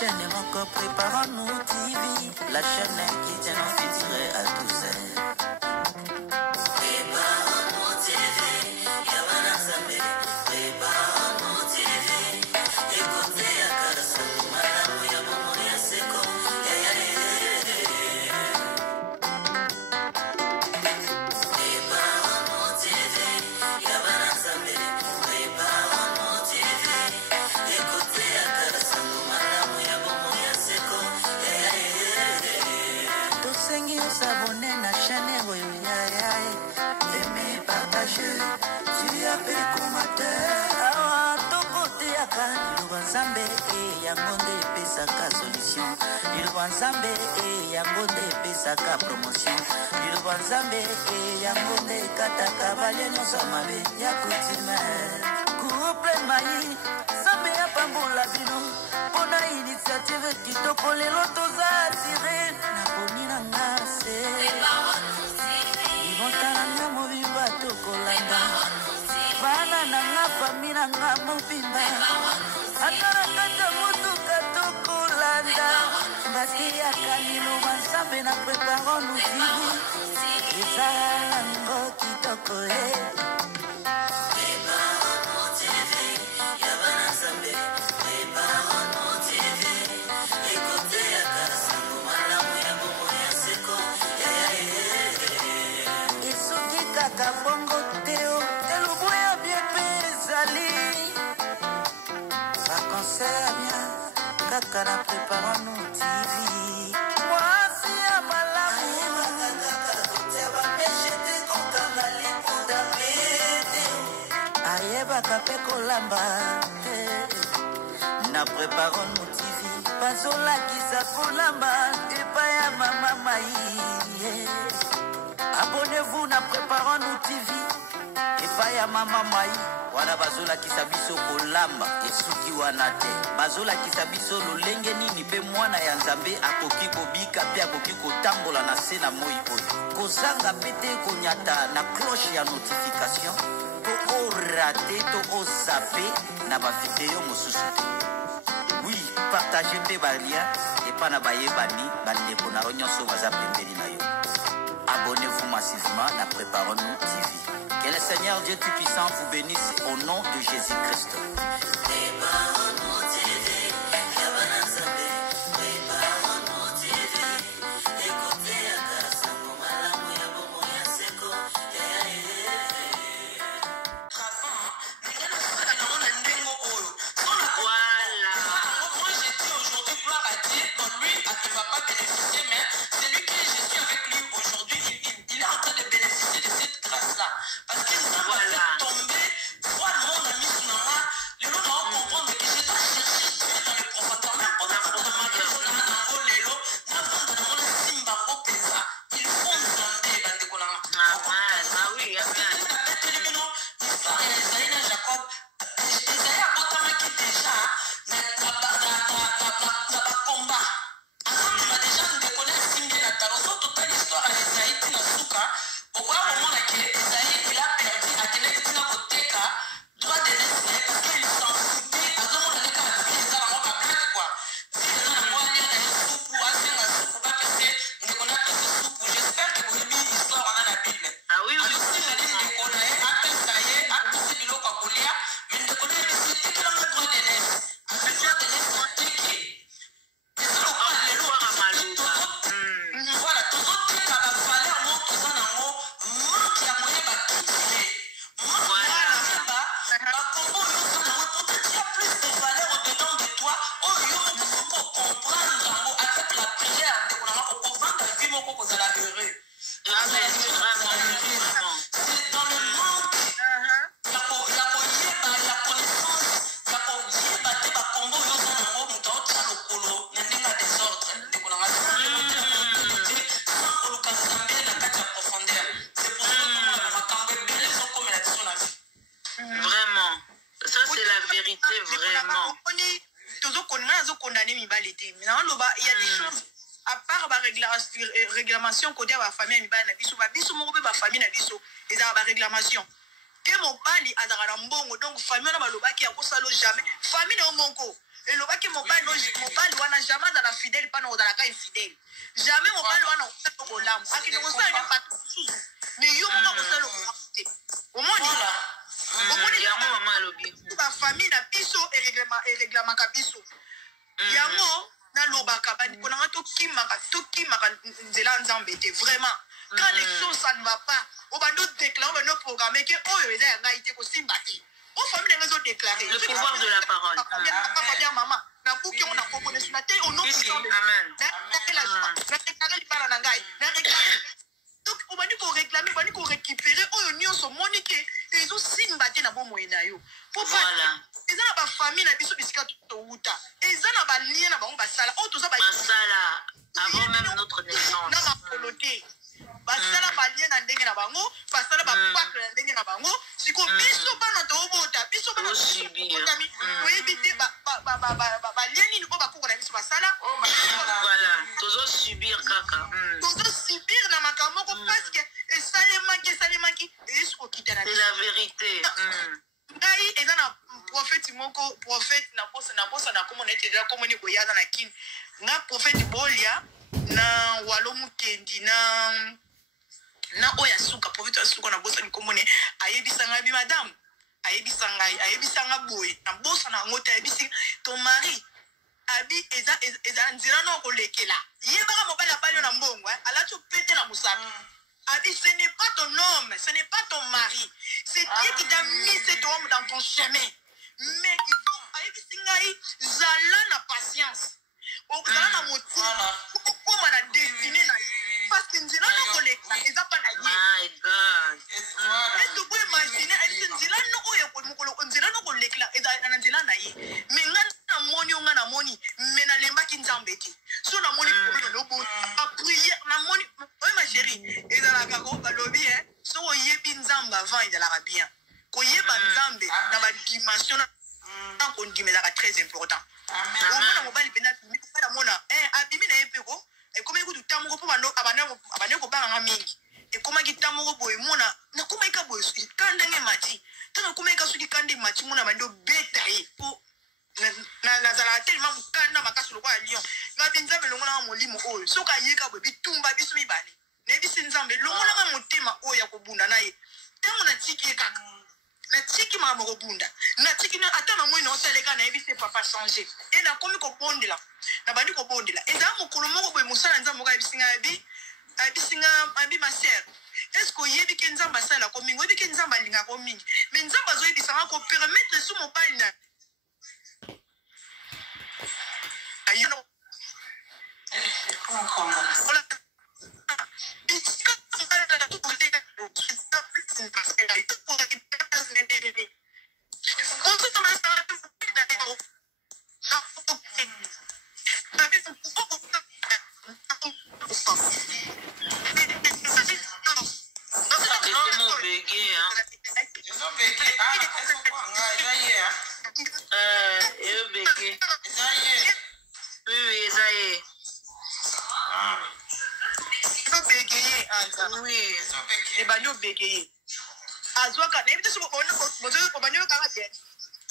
chaîne encore préparons-nous TV, la chaîne qui tient nos titres à tous. Préparons-nous TV, Yabana Zambe, préparons-nous TV, écoutez à Karasa, Madame Yabomo Yaseko, préparons-nous TV, Yabana Zambe, préparons-nous TV, écoutez à Karasa, Madame Yabomo Yaseko, Tosengi s'abonner na chaîne oyo yayaye, aimer partager, tu appelles commentaire. Awa tokote aka liloba nzambe yango nde epesaka solution, liloba nzambe yango nde epesaka promotion, liloba nzambe yango nde ekataka bale nyonso mabe ya coutume. Couple mai nzambe apambola bino mpona initiative kitoko lelo toza atire na boni na nga se libotana nga mobimba tokolanda bana na nga fami na nga mobimba ata na kati ya motuka tokolanda bateyaka liloba nzambe na preparonu tivi ezalango kitoko bongo teo elubuya bien pesali pas concert bien kaka na préparons-nous TV mwasi ya malamu ayebaka mpe kolamba na préparons-nous TV bazolakisa kolamba epai ya mama mai. Abonnez-vous na préparons-nous TV epai ya mama mai wana bazolakisa biso kolamba esuki wana te bazolakisa biso lolenge nini mpe mwana ya nzambe akoki kobika mpe akoki kotambola na se na moi oyo kozanga mpe te konyata na cloche ya notification to orate to ozape na bavideo mosusu te. Oui, partage mpe balien epai na bayebani bandeko na yo nyonso baza pembeni na yo. Abonnez-vous massivement à Préparons-nous TV. Que le Seigneur Dieu Tout-Puissant vous bénisse au nom de Jésus-Christ. Préparons-nous TV, Yabana Zambe, préparons-nous TV. Écoutez à Kasango Malamu Yabomo Yaseko. Voilà. Moi j'ai dit aujourd'hui gloire à Dieu, donc lui il ne va pas bénéficier, mais c'est lui qui je suis avec lui aujourd'hui. Il est en train de bénéficier de cette grâce-là. Parce qu'il nous a fait tomber, soit le monde a mis son nom, les gens vont comprendre que je dois chercher Dieu dans le profondeur. Même pour la faute de ma gueule, il faut Jacob, Isaïe a botamaki déjà, combat. Alors, déjà, nous déconnons Simbi la Taroso, toute l'histoire à Isaïe, Tina Souka. Au bout d'un moment, Isaïe, il a perdu à Kennedy Tina Koteka, droit de l'Est, parce qu'il s'en foutait, à ce moment-là, les gars, ils ont la blague, quoi. Si les gens voient aller dans les soupes ou à faire la soupe, pas passer, nous déconnons que ce soupe. J'espère que vous avez mis l'histoire dans la Bible. Ah oui, oui. Alors, si vous avez déconné, appelle ça y est, appelle ce bilo Kakolia, mais nous déconnons ici, c'est que l'on a droit de l'Est. Avec droit de l'Est, on t'écrit. Voilà, tout le monde a la valeur, mon tout ça, manque à moyen de quitter. Voilà, pour te dire plus de valeur au-dedans de toi, il faut comprendre avec la prière, pour comprendre la vie, mon coco, vous allez heureux. C'est dans le manque. Il y a connaissance, il y a combo, il y a désordre. C'est pour ça que Vraiment. Ça, c'est la vérité, vraiment. Il y a des choses, à part la réglementation, côté de la famille, la famille, la réglementation. Que mon pali a dans donc famille n'a pas jamais famille n'a monko Et le bac mobile wana jamais dans la fidèle pas dans la cas infidèle. Jamais mobile wana au lam. Aki ne ça n'est pas tout. Mais yo mo ko sala au moins yango mama lobi ba famille na biso et règlement ka biso. Yango na lobaka ba ko na to kimaka nzela nzambe te vraiment. Quand les choses ça ne va pas, on va nous déclarer, on va nous programmer que oh yo eza nga ite ko simbati. Aux familles les autres déclaré. Le pouvoir de la parole. Maman, na buki on a proposé sur la terre au nom de Dieu. Amen. Donc on va dire qu'on réclamer, on va dire qu'on récupérer, on y sont moniqués, ils ont simbati na bon moyen yo. Pour voilà. Ils ont ba famille na biso bisika to uta. Ils ont ba lien na ba basala. Oh tout ça ba basala avant même notre naissance. Na ba coloquer. Basala ba lien na ndenge na bango, basala ba pack na ndenge na bango. Siko biso bana to obota, biso bana subir. Oui, éviter ba lien ni ko ba ko na biso basala. Voilà, toujours subir kaka. Toujours subir na makambo ko parce que et salemaki et ce ko kitana. C'est la vérité. Ngai eza na prophète moko prophète na bosa na komo nete da komo ni ko yaza na kin. Na prophète Bolia na walo mukendi na oya suka prophète suka na bosa ni komo ne ayebisanga bi madame ayebisanga boy na bosa na ngota ayebisi ton mari abi eza nzira no ko lekela yebaka mobala balio na mbongo ala tu péter na musapi. Abi, ce n'est pas ton homme, ce n'est pas ton mari. C'est Dieu qui t'a mis cet homme dans ton chemin. Mais il faut, zala na patience. Zala na motif. Comment on a destiné na parce que nzila no koleka, eza pa na ye. My God. Est-ce que vous imaginez, nzila no koleka, eza na nzila na ye. Mais nga na moni, mais na lemba ki nzambe te. So na moni problème no bo. A prière na moni, oui ma chérie, ezala kako balobi so oyebi nzambe avant ezala bien. Ko yeba nzambe na ba dimension na ko ndimela très important. Amen. Mobali pena na mona abimi na epeko e koma ikutu tamoko po abane ko banga mingi. E koma kitamoko boy mona na koma ika boy kandenge mati. Tana koma ika suki kande mati mona bando beta e po na zala tellement mukanda makasi lokwa lion. Ngabi nzambe longona molimo oyo. Soka yeka boy bitumba bisu mibale. Nebisi nzambe longona ka motema oyo yakobunda naye. Tango na tiki kaka. Na tiki mama kobunda. Na tiki na atana moi na oteleka na ebisi papa changer. Et na komi ko bondela. Na bandi ko bondela. Eza mokolo moko boy musala nzambe ka ebisinga abi ma sœur. Est-ce que yebi ke nzamba sala ko mingi, yebi ke nzamba linga ko mingi. Mais nzamba zo ebisanga ko permettre sous mobile na. Ayino. Voilà.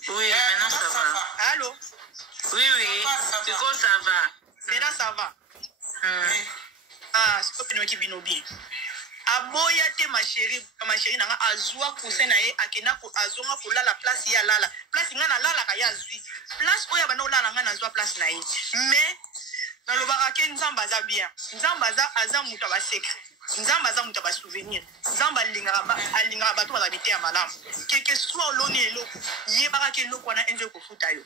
Oui, maintenant ça va. Allô? Oui, du coup ça va. Maintenant ça va. Ah, c'est pas Pino qui bino bien. Aboya te ma chérie nanga azwa kusena ye akena ko azonga ko la place ya lala. Place ngana lala ka ya zwi. Place oya bana lala ngana azwa place na ye. Mais na lobaka ke nzamba za bien. Nzamba za aza muta ba secret. Nzamba za muta ba souvenir. Nzamba alinga bato ba bité ya malamu. Quelque soit loni elo yebaka ke loko na enje ko futa yo.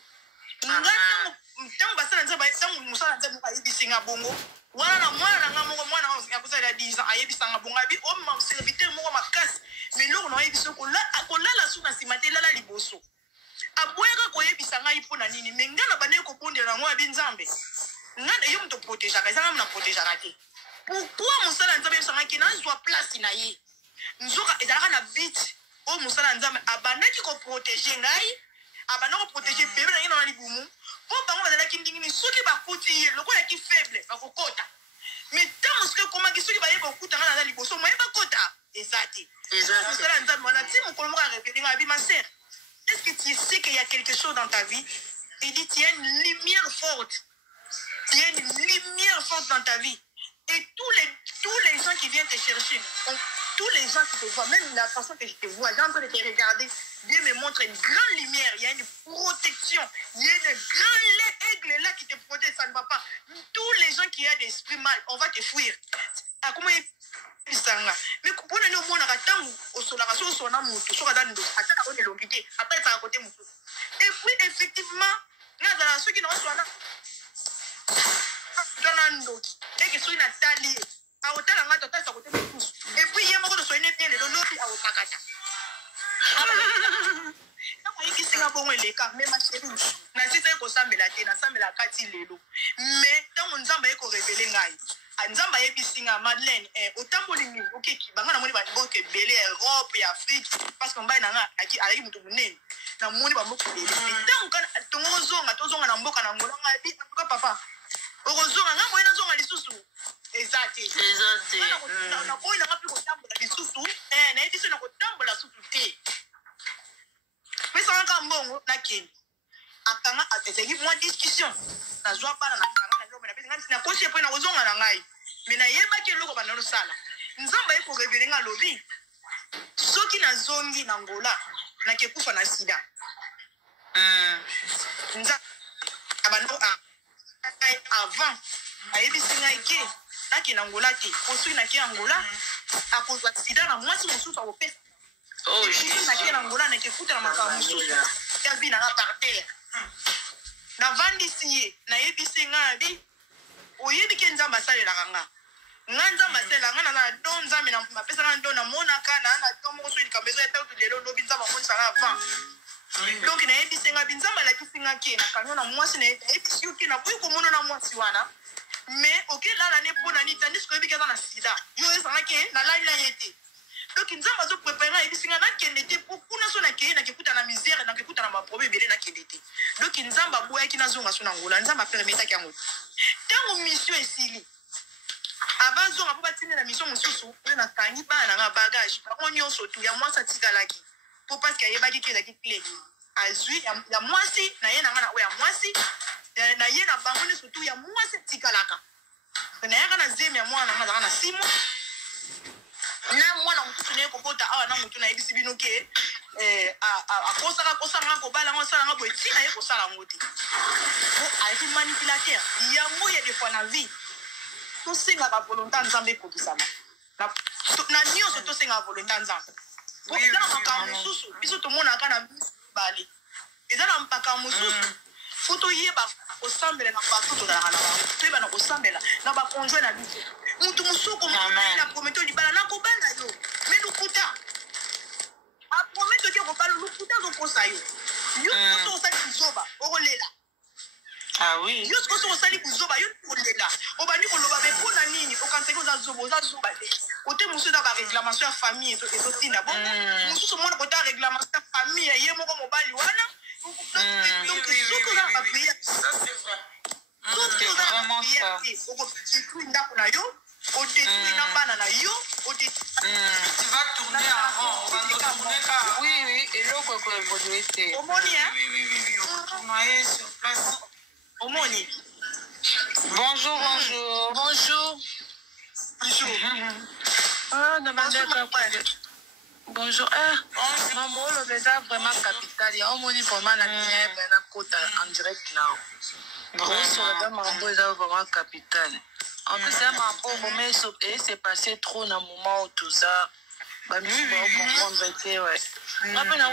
Ngata tango basala nzamba tango musala nzamba ba yibisinga bongo. Wana mwana nga mwana ya kusala 10 ans ayebisanga bongo abi o ma serviteur moko makasi. Mais loko na yebiso ko la suna simatela la liboso. Abweka ko yebisanga ipona nini mengana bane ko pondela ngo abi nzambe. Ngana yo mto protéger ka zanga mna protéger kate. Pourquoi musala nzambe yebisanga ki na zwa place na ye. Nzoka ezalaka na vite o musala nzambe abandaki ko protéger ngai abana ko protéger bébé na ngina na libumu. Po bango bazalaki ndingini soki bakuti ye lokola ki faible bakokota. Mais tant que comment ki soki baye kokuta ngana na liboso moye bakota ezati. Musala nzambe wana ti mokolo moko révéler abi ma sœur. Est-ce que tu sais qu'il y a quelque chose dans ta vie? Il dit, tu as une lumière forte. Tu as une lumière forte dans ta vie. Et tous les gens qui viennent te chercher, tous les gens qui te voient, même la façon que je te vois, j'ai en train de te regarder, Dieu me montre une grande lumière, il y a une protection, il y a une grande aigle là qui te protège, ça ne va pas. Tous les gens qui ont des esprits mal, on va te fuir. Ah, comment il s'en mais pour nous, on a attendu au solar, au sonar, au sonar, attends, on est après ça à côté. Et puis, effectivement, ceux qui n'ont pas et qui sont Nathalie, à hôtel en matin, à côté de tous. Et puis, il y a beaucoup de soins bien le lobby à Opakata. Qui s'est abonné les cas, mais ma chérie, n'a pas été ensemble la tête, ensemble la carte lelo. Mais tant on s'en va éco révéler ngai. Anzamba yebisinga Madeleine autant bolimi OK qui banga na moni ba boke belé Europe et Afrique parce qu'on ba na aki ali mutu munene na moni ba boke belé tant kan tozonga na mboka na ngolanga bi papa okozonga nga moyena zonga lisusu ezate na boy na ngapi ko tambola lisusu na yediso na ko tambola susu te mais ça nga mbongo na kini akanga atezeki moi discussion na zwa bana na kanga na lomo na pesa ngani na koshi po na ozonga na ngai mais na yeba ke loko bana no sala nzamba eko revelenga lobi soki na zongi na ngola na kekufa na sida nza abano avant ayebisi ngai ke naki na ngola te osoki na ke angola akozwa sida na mwasi mosusu akopesa na ke na ngola na kekuta na makambo mosusu ya bi na nga par terre na vandisi ye na yebisi ngai abi oyebi ke nzambe asalelaka nga nzambe asalelaka nga na don nzambe na mapesa nga ndo na monaka na don moko soki likambo ezo ya tautu lelo lobi nzambe amonisaka avant donc na yebisi nga bi nzambe alakisi nga ke na kanyo na mwasi na yebisi yo ke na boyi komona na mwasi wana mais okelala ne mpona nini tandis koyebi ke aza na sida yo ezanga ke nalali na ye te donc nzambe azoprépare nga yebisi nga nakende te mpo kuna so nakeye nakekuta na misère nakekuta na baproblème ebele nakende te donc nzambe aboyaki nazonga so na ngola nzambe apermetaki yango ntango mission esili avant zonga mpo batindi na mission mosusu oyo nakangi bana na nga bagage bango nyonso tu ya mwasi atikalaki mpo parceke ayebaki ke ezalaki clé azwi ya mwasi na ye na nga na oyo ya mwasi na ye na bango nyonso tu ya mwasi atikalaka nayaka na zemi ya mwana na nga azalaka na 6 mois na mwana mosusu naye kobota awa na motu nayebisi bino ke akosanga kobala yango osalanga boye ntina ye kosala yango te po ayeki manipulateur yango ya des fois na vie tosengaka volonté nzambe ekokisama na nyonso tosengaka volonté nzambe po eza na makambo mosusu biso tomonaka na bale eza na makambo mosusu fo toyeba kosambela na bato tozalaka na bango toyeba na kosambela na bakonjoint na biso mutu mosuku na prometo libala nakobala yo me lukuta aprometo ke kobala lukuta azokosa yo yo soki osali kuzoba okolela yo soki osali kuzoba yo okolela obandi koloba me mpona nini okanseki oza zoba te kote mosusu eza baréclamation ya famille ezotinda bongo mosusu omona kote ya réclamation ya famille ya ye moko mobali wana donc soki oza na bapriere soki oza na bapriere okodétruire ndako na yo odétruire na bana na yo tu vas tourner en rond oui eloko ekoévolue te omoni oui sur place omoni bonjour bonjour mambo oloba eza vraiment capital ya omoni vraiment na ligne na kota en direct now oloba mambo eza vraiment capital en plus ya mambo moment s'est passé trop na moment où tout ça bamisi baocomprendre te ouais ngape na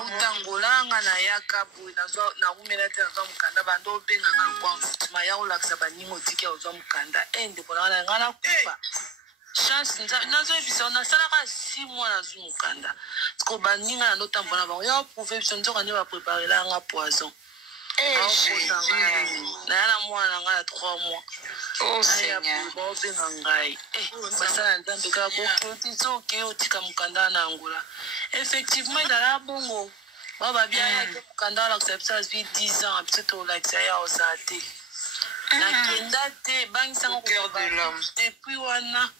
utangola nga na yaka boye nakumela te nazwa mokanda bando obenganga lokwa ya kolakisa baninga otiki ya ozwa mokanda ndeko nanga nga nakufa chance nazoyebisa nasalaka 6 mois nazwi mokanda parceke baninga na ndotambola bango ya oprouve biso nzoka nde bapreparela nga poison naya na mwana na nga ya 3 mois baobenga ngai basala nzambe kaka kokrotise oke otika mokanda na angola effectivement ezala bongo bao babia yake mokanda olakisa biso azwi 10 ans biso tolakisa ya oza te nakenda te bangisanga depuis wana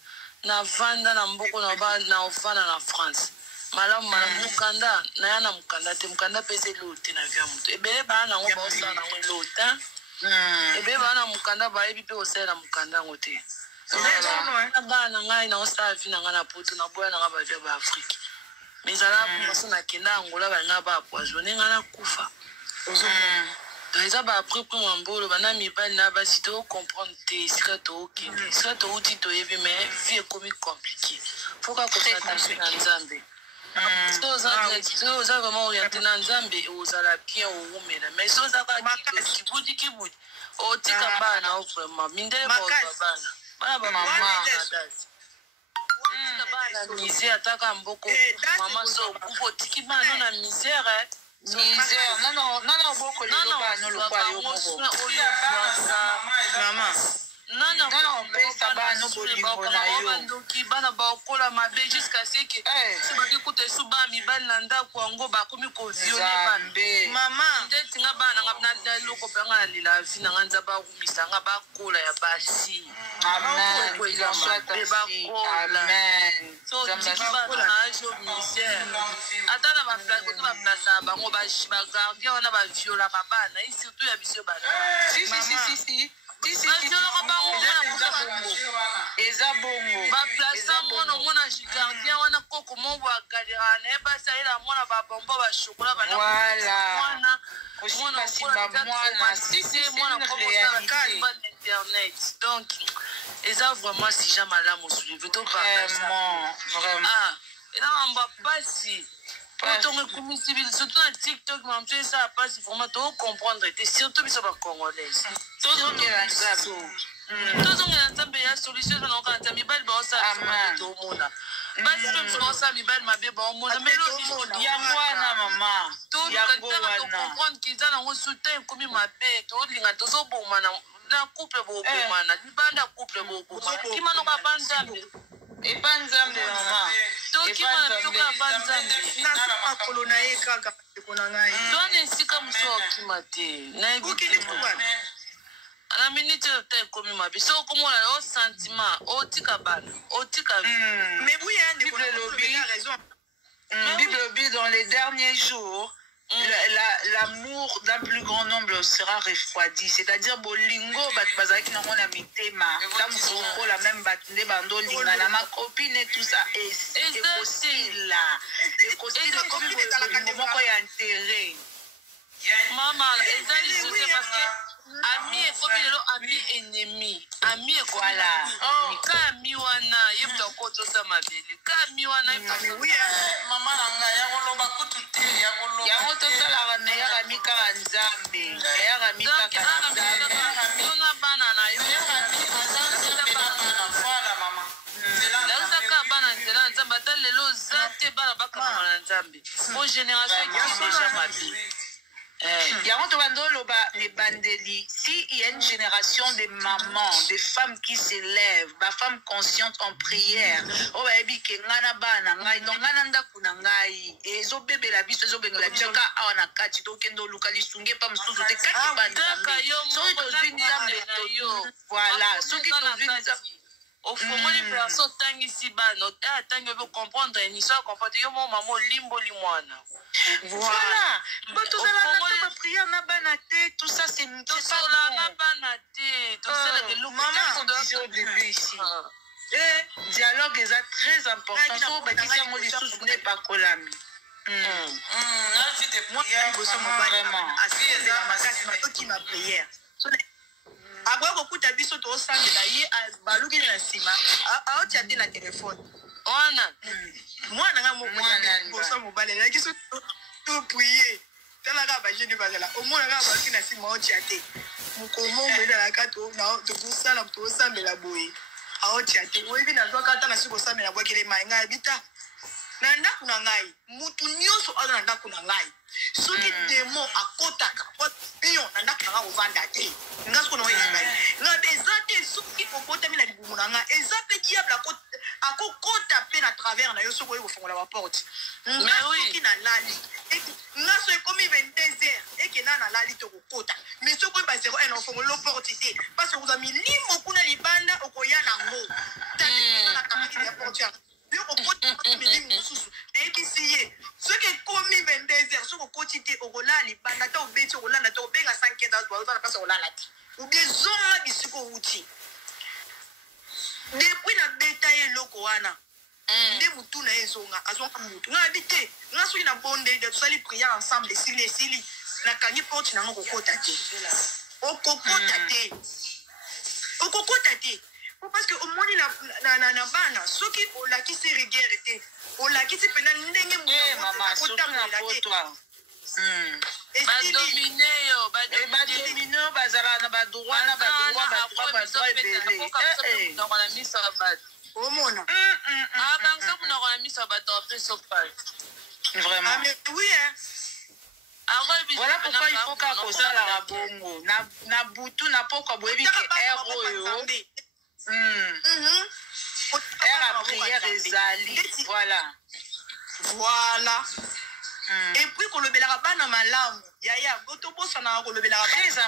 navanda na mboko na ovanda na France malamu mukanda na yana mukanda te mukanda pese lote na vya mutu ebele bana ngo ba osala ngo lote ebele bana mukanda ba ebi pe osala mukanda ngo te bana ngai na osala vi na nga na poto na boya na nga ba vya ba Afrique mais ala pour na kenda Angola ba nga ba poisonner nga na kufa eza ba après pour mbolo bana mibali na ba si to comprendre te sika to okende sika to uti to yebi mais vie comme compliqué faut ka ko s'attacher na Nzambe Soza vraiment orienté dans Nzambe ozala bien oumela mais soza ka kibudi otika bana vraiment mindele bana ba mama bana misère ataka mboko mama so kupo tiki bana na misère non boko le bana lo kwa yo mama non pesa bana bolingo na yo ndoki bana ba okola mabe jusqu'à ce que si ba kikuta suba mibali na ndako yango ba komi ko violer bana mama ndeti nga bana ngabna dalo ko panga lila vina nganza ba kumisa nga ba kola ya bashi amen amen so tiki bana na ajo misère atana ba place ko ba place ba ngo ba gardien wana ba viola ka bana et surtout ya biso bana si eza bongo baplace mona omona gardien wana koko mobo agalera na ebasa ela mona babombo bashokola mwana internet donc eza vraiment si jamais malamu suivi to vraiment eza mamba pasi Quand on écoute surtout un TikTok, mais tu sais ça passe vraiment tout comprendre. Et surtout ils sont pas congolais. Tous on est ensemble. Tous on est ensemble. Il y a solution dans le cas. Mibal ba osa tout le monde. Parce que nous osa mibal ma bé ba monde. Mais l'autre yangwana mama. Tout le temps comprendre qu'ils ont un soutien comme ma bé. Tout linga tout so bon mana. Na couple bo mana. Dibanda couple bo mana. Qui m'a non pas ensemble. Et pas Nzambe mama. Toki mana toka banzambe. Na sa kolona e kaka kona ngai. Done sika muso kimate. Na Ukili kuba. Na minute te komi mabi. So komona o sentiment, o tika bana, o tika. Mais oui, hein, Bible a raison. Bible dans les derniers jours, l'amour d'un plus grand nombre sera refroidi. C'est-à-dire, bolingo, bazaki na mona mitema, tamsoko la même batne bando lingana ma copine et tout ça. Et c'est possible là. C'est possible comme le moment y a intérêt. Maman, c'est parce que ami est comme ami ennemi. Ami est comme ka ami wana yebta ko to sama bele. Ka ami wana oui, mama nanga ya koloba kututi ya koloba. Ya moto sala na ya ami ka Nzambe. Ya ami ka Nzambe. Ona bana na yo. Voilà mama. Là ka bana nzela Nzambe atalelo zate bana bakama na Nzambe. Pour génération qui est déjà mabie. Si il y a une génération de mamans, des femmes qui s'élèvent, des femmes conscientes en prière, oh baby ke ngana bana ngai donc ngana ndaku na ngai ezo bebe la biso ezo bengela biso ka awana kati to kendo luka lisunge pa msusu te kati bana so to zinzambe to yo voilà so ki to zinzambe au fond les personnes tangi si bana tangi veut comprendre ni ça comprendre yo maman limbo limwana. Voilà. Tout ça la prière na banate, tout ça c'est tout ça la banate, tout ça le maman disait au début ici. Dialogue est très important. So ba kisi ngo lisusu n'est pas kolami. Na vie de Moi je suis vraiment assez de la makasi ma to ki ma prière. Agwa ko kuta biso to sambela ye baluki na sima a otia te na téléphone. Ona Mwana nga boso mobale na kiso to prier tala ka ba jeune bazala o mona ka ba kina sima otia te mukomo mwela la kato na to kusala to sambela boye a otia te o ebi na zo kata na siko sambela kwa kile mai ngai bita na ndaku na ngai mutu nyoso azo na ndaku na ngai soki demo akotaka pion na ndaku na ngai ovanda te ngasko no yinga na bezate soki kokota mina libumu na ngai ezape diable akokota pe na travers na yo soko yo fongola ba porte ngasoki na lali ngaso ekomi 22h eke na lali to kokota mais soko ba 01 on fongola porte te parce que vous avez limo kuna libanda okoya na ngo tati na kamaki ya porte yo kokota meli mususu ebisiye soki komi 22h soki okoti te okolala libanda ta obeti okolanda te obenga 115 oza na mpasi okolala te obie zonga bisiko outi depuis na beta ye eloko wana nde mutu na ye ezonga azonga mutu nga abi te nga soki na bonde de tosali prière ensemble esili nakangi porte nango kokota te okokota te parce que omoni na bana soki olakisi rigueur te olakisi mpena ndenge badomine bazala na badroit na badroit ebele omona vraiment oui voilà pourquoi il faut kaka kosalaka bongo na butu na pokwa boyebi ke aire oyo aire à prière ezali voilà et puis kolobelaka bana malamu yaya botobosanaka kolobelaka très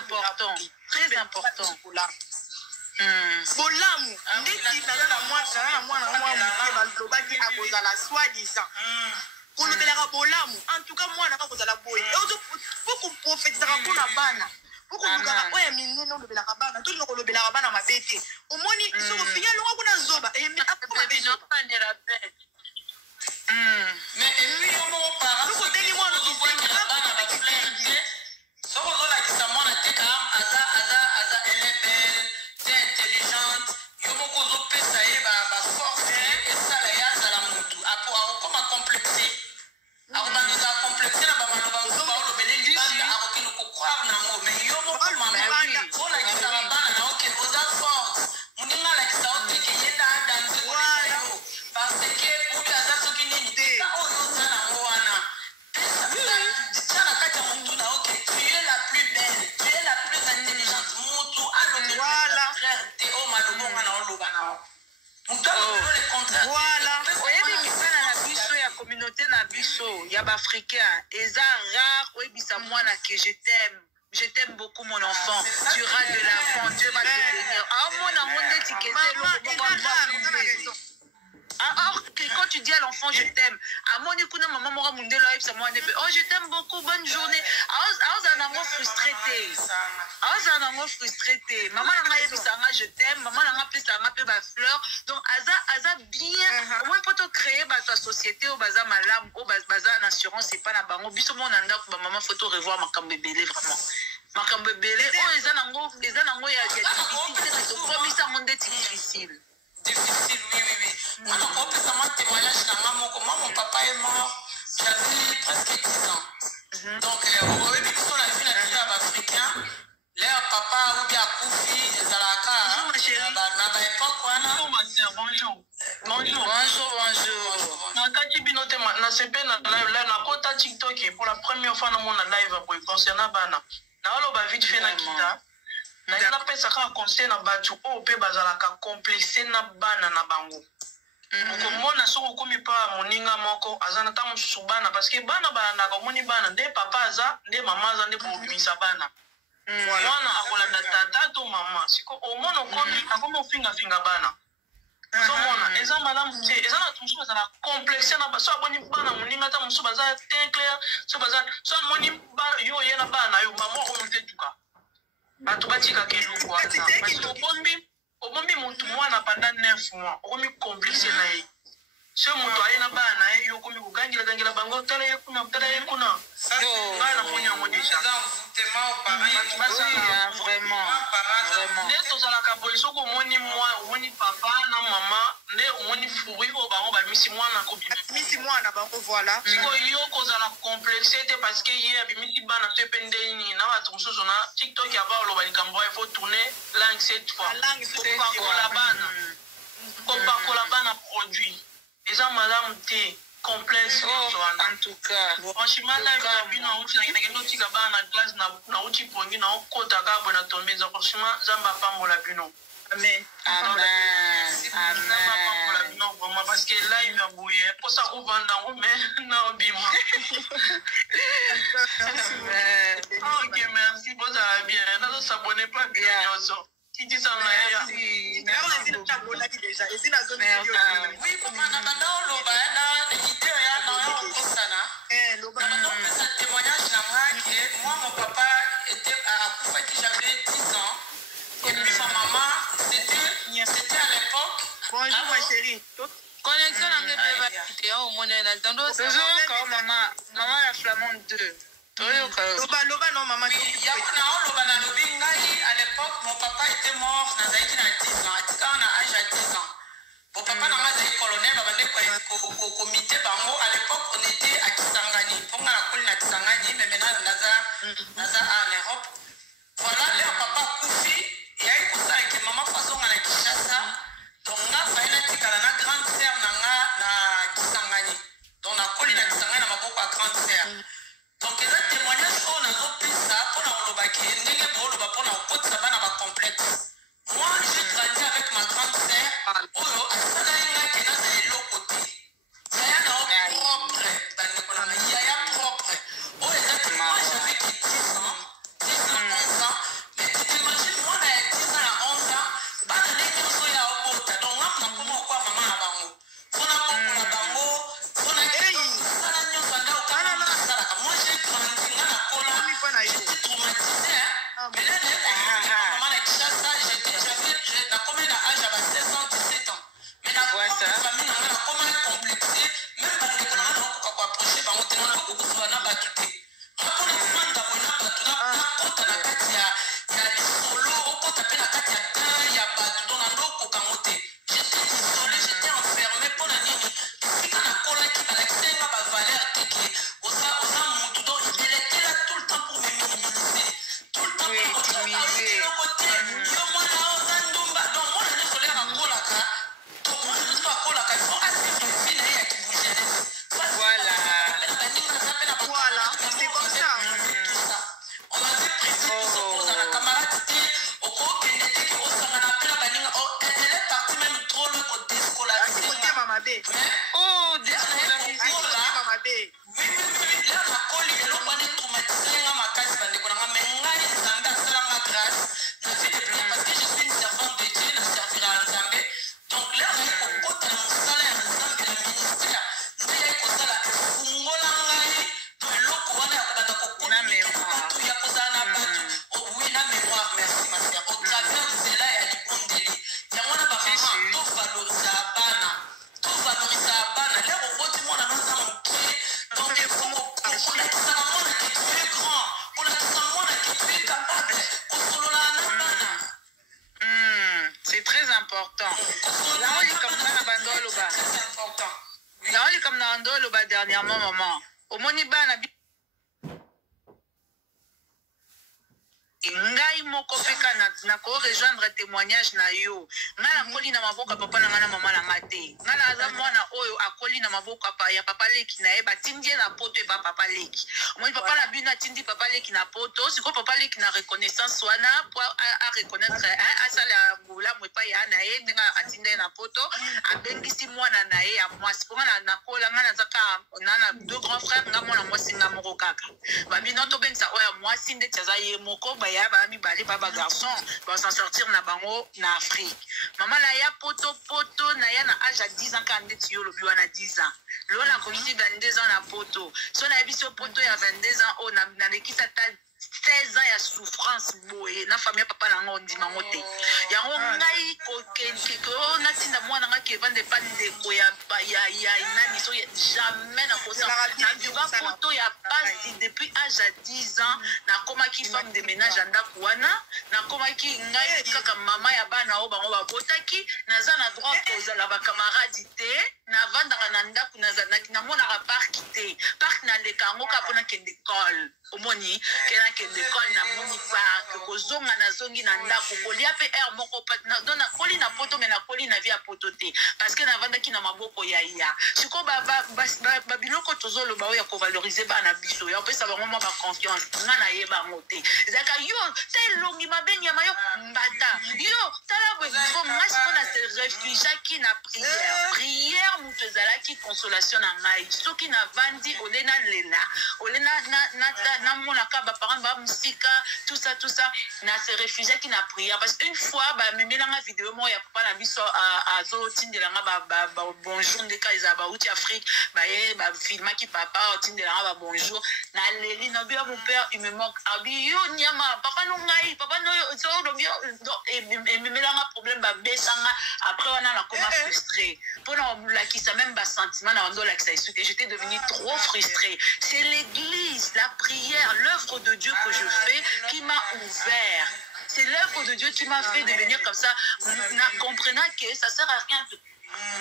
important bolamu ndeti naza na mwana moke balobaki akozala soi-disant kolobelaka bolamu en tout cas mwana akozala boye po koprofetisaka mpona bana po kolukaka oyo ya minene olobelaka bana tolina kolobelaka bana mabe te omoni soko finya longo kuna zoba sokoteli mwana soko ozolakisa mwana te aza elebele te intelligente yo moko ozopesa ye baforce esala ye azala motu apo akokoma complexe akobanda ozala complexe na bamaloba mosusu baolobele libanda akokende kokroire nango mais yo moko mama olakisaka bana na oke oza force moninga alakisa oteke ye na adanse yo parce que obi aza soki nini te oyo oza nango wana tia na kati ya motu na oke tu es la plus belle tu es la plus intelligente motu alobela te o malobonga na oloba na motu alobela le contraire oyebi misala na biso ya communauté na biso ya baafricain eza rare oyebisa mwana ke je t'aime beaucoup mon enfant tu auras de l'enfant Dieu va te bénir aomona ngo ndeti keze eloko or que quand tu dis à l'enfant je t'aime amoni kuna maman moko mundelo ayebisa mwana nde oh je t'aime beaucoup bonne journée aozala nango frustré te mama nanga ayebisanga je t'aime mama nanga apesanga mpe bafleur donc aza bien au moins mpo tocréer bato ya société oyo baza malamu oyo baza na assurance epa na bango biso mona na ndako bamama fo to revoir makambo ebele vraiment makambo ebele oyo eza nango ya difficile te tokomisa yango ndeti difficile. Oui. Moi, on peut savoir témoignage dans mon papa est mort, j'avais presque 10 ans. Donc, au début, sur la vie africaine, leur papa ou bien Koufi, Zalaka, bonjour ma chérie. Bonjour. Nakati binote na sepe na kota TikTok pour la première fois dans mon live concernant bana. Na olo ba vite fait na kita. Na napesaka conseil na batu o pe bazalaka complexe na bana na bango. Okomona soko komi pa moninga moko azana ta mususu bana parce que bana bana komoni bana nde papa aza nde mama aza nde bobimisa bana. Mwana akolanda tata to mama siko omona komi akomi ofinga bana. So mona eza malamu te eza na mususu bazala complexe na baso aboni bana moninga ta mususu baza te clair so baza so moni bana yo yena bana yo mama o mtetuka. Bato batika kelu kwa obombi muntu mwana pendant 9 mois okomi complice na ye so muntu aye na bana ye yo komi kugangila bango tala ye kuna bana monya modisha vraiment nde tozalaka boye soko omoni papa na mama nde omoni furi oyo bango bamisi mwana bango voilà siko yo kozala complexe te parce que ye abimisi bana to epe ndeni na bato mosusu na TikTok ya baoloba likambo il faut tourner langue cette fois kopakola bana produit eza malamu te complexe en tout cas franchement live na bino tika bana na classe na uti pongi na okota ka bona tombe za franchement zamba pambola bino amen vraiment parce que live ya bouye pour ça on vend dans mais na bima ok merci vous allez bien na s'abonner pas bien yoso qui ça là oui pour mana banda oloba na idée ya na Bonjour ma chérie. Connexion à ngebe au monena tando toujours quand maman la flamande 2. Loba non maman. Yakuna loba na lobi ngai à l'époque mon papa était mort na zaiki na 10 ans. Atika na âge à 10 ans. Mon papa na mazai colonel babande ko comité bango à l'époque on était à Kisangani. Ponga na kuli na Kisangani mais maintenant naza en Europe. Voilà le papa Koufi ya ikosa ke maman façon na Kinshasa. Donc nga faina tikala na grande sœur na Kisangani. Donc na kuli na Kisangani na maboko à grande sœur. Donc il y a des témoignages qu'on a repris ça pour nous complète. Moi, j'ai grandi avec ma grande sœur. Oyo, Asana qui est dans l'autre côté. Yaya propre. Yaya propre. Oh, exactement. Moi, j'avais 10 ans, 11 ans. Mais tu t'imagines, moi, à 10 ans à 11 ans, bah, les gens sont là au bout. Donc, là, on a comment quoi, maman, à Bango. On a comment à Bango. On a moi, j'ai grandi là, j'étais traumatisée. Mais là, maman, j'étais combien d'âge à 16 ans, 17 ans. Mais la famille, on a comment complexé, même quand on a approché, on a beaucoup de choses à battre. On a demandé à battre, on a battu, il y a les solos, on a tapé la carte, il y a battu, on a l'eau pour camoter. J'étais isolé, j'étais enfermé pour la nuit. Si on a collé qui a l'accès à ma valeur, il était là tout le temps pour me minimiser. Tout le temps pour me minimiser. Voilà, c'est comme ça. On avait pris la camarade elle est partie même trop loin côté scolaire. Côté Mama B. Oh, Mama B. Oui, là, la colle, elle a traumatisé ma casse, mais ngai Zambé a ma grâce. Na vie de bien parce que je suis une servante de Dieu, je servirai à Zambé. Donc là, on compte dans mon salaire, Zambé, le ministère. Nous, il y a une chose là, Fungola ngai, dans l'eau, on a na mémoire. il y a cause à la batte. Oui, la mémoire, merci ma sœur. Au travers de là, il y a les bons délits. Il y a mon maman, tout valorise à Bana. Tout valorise à Bana. Là, au bout du monde, on a mon pied. Donc, il faut qu'on a dit ça, on a dit tu es grand. On a dit ça, on a dit tu es capable. On solo la nana. C'est très important. Là, on est comme ça, Très important. là, on est comme dans Ndoloba dernièrement, maman. Au Moniba, on a ngai moko peka na ko rejoindre témoignage na yo ngala koli na maboka papa na ngana mama na ngate ngala aza mwana oyo akoli na maboka ya papa leki na e batindie na poto e ba papa leki moi papa na bina tindi papa leki na poto siko papa leki na reconnaissance wana pour a reconnaître asala ngula moi pa ya na e ndinga atinde na poto abengisi mwana na e ya mwasi pour na kola ngana zaka nana deux grands frères ngamona mwasi ngamoko kaka babino to bengisa oya mwasi nde tsaza ye moko ya ba mi bali baba garçon va s'en sortir na bango na Afrique maman la ya poto na ya na âge à 10 ans quand ndeti yo lobi wana 10 ans lo na komiti 22 ans na poto so na biso poto ya 22 ans o na lekisa ta 16 ans ya souffrance boye na famille papa na ngo ndima ngote yango ngai ko na tinda mwana ngaki vande pande ko ya nani so jamais na kosa na biwa photo ya passe depuis âge à 10 ans na koma ki femme de ménage anda kuana na koma ki ngai kaka mama ya bana o bango ba botaki naza na droit kozala ba camarade te na vanda na ndaku na mona ka park na le kango ka pona kende école omoni kena kende école na moni park kozonga na zongi na ndaku kolia pe air moko pat na dona koli na poto me na koli na via poto te parce que na vanda ki na maboko ya siko ba biloko tozolo ba ya ko valoriser ba na biso ya pesa bango ma ba confiance ngana yeba ngote zaka yo telongi mabenya mayo mbata yo tala bwe fo mas kona se réfugia ki na prière mutezala ki consolation na ngai soki na vandi olena lela olena na namona ka ba parents ba musika tout ça na se réfugié qui na prière parce qu'une fois ba memelanga vidéo mo ya papa na biso azo tindelanga ba bonjour ndeka isa ba uti Afrique ba ye ba filma ki papa tindelanga ba bonjour na leli no bio mon père il me manque abi yo nyama papa no ngai papa no so do bio et memelanga problème ba besanga après on a la comment frustré pour la qui ça même bas sentiment na ndo la qui ça j'étais devenue trop frustrée. C'est l'église, la prière, l'œuvre de Dieu que je fais qui m'a ouvert. C'est l'œuvre de Dieu qui m'a fait devenir comme ça, comprenant que ça sert à rien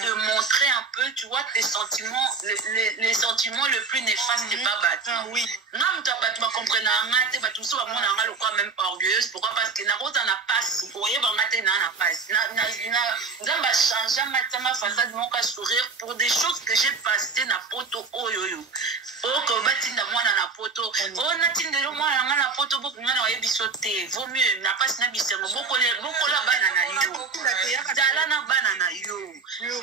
de montrer un peu, tu vois, tes sentiments, les sentiments le plus néfastes, c'est pas battu. Oui. Non, tu vas comprendre, tout ça, on a le quoi même orgueilleuse. Pourquoi? Parce que na rota na passe. Vous voyez, na passe. Na changer ma façade, mon cas sourire pour des choses que j'ai passées na poto oyoyo. Oh, que batinda moi na poto. Oh, na tindelo moi na poto beaucoup na oye bisoté. Vaut mieux na passe na bisengo. Beaucoup la banana yo. Dala na banana yo.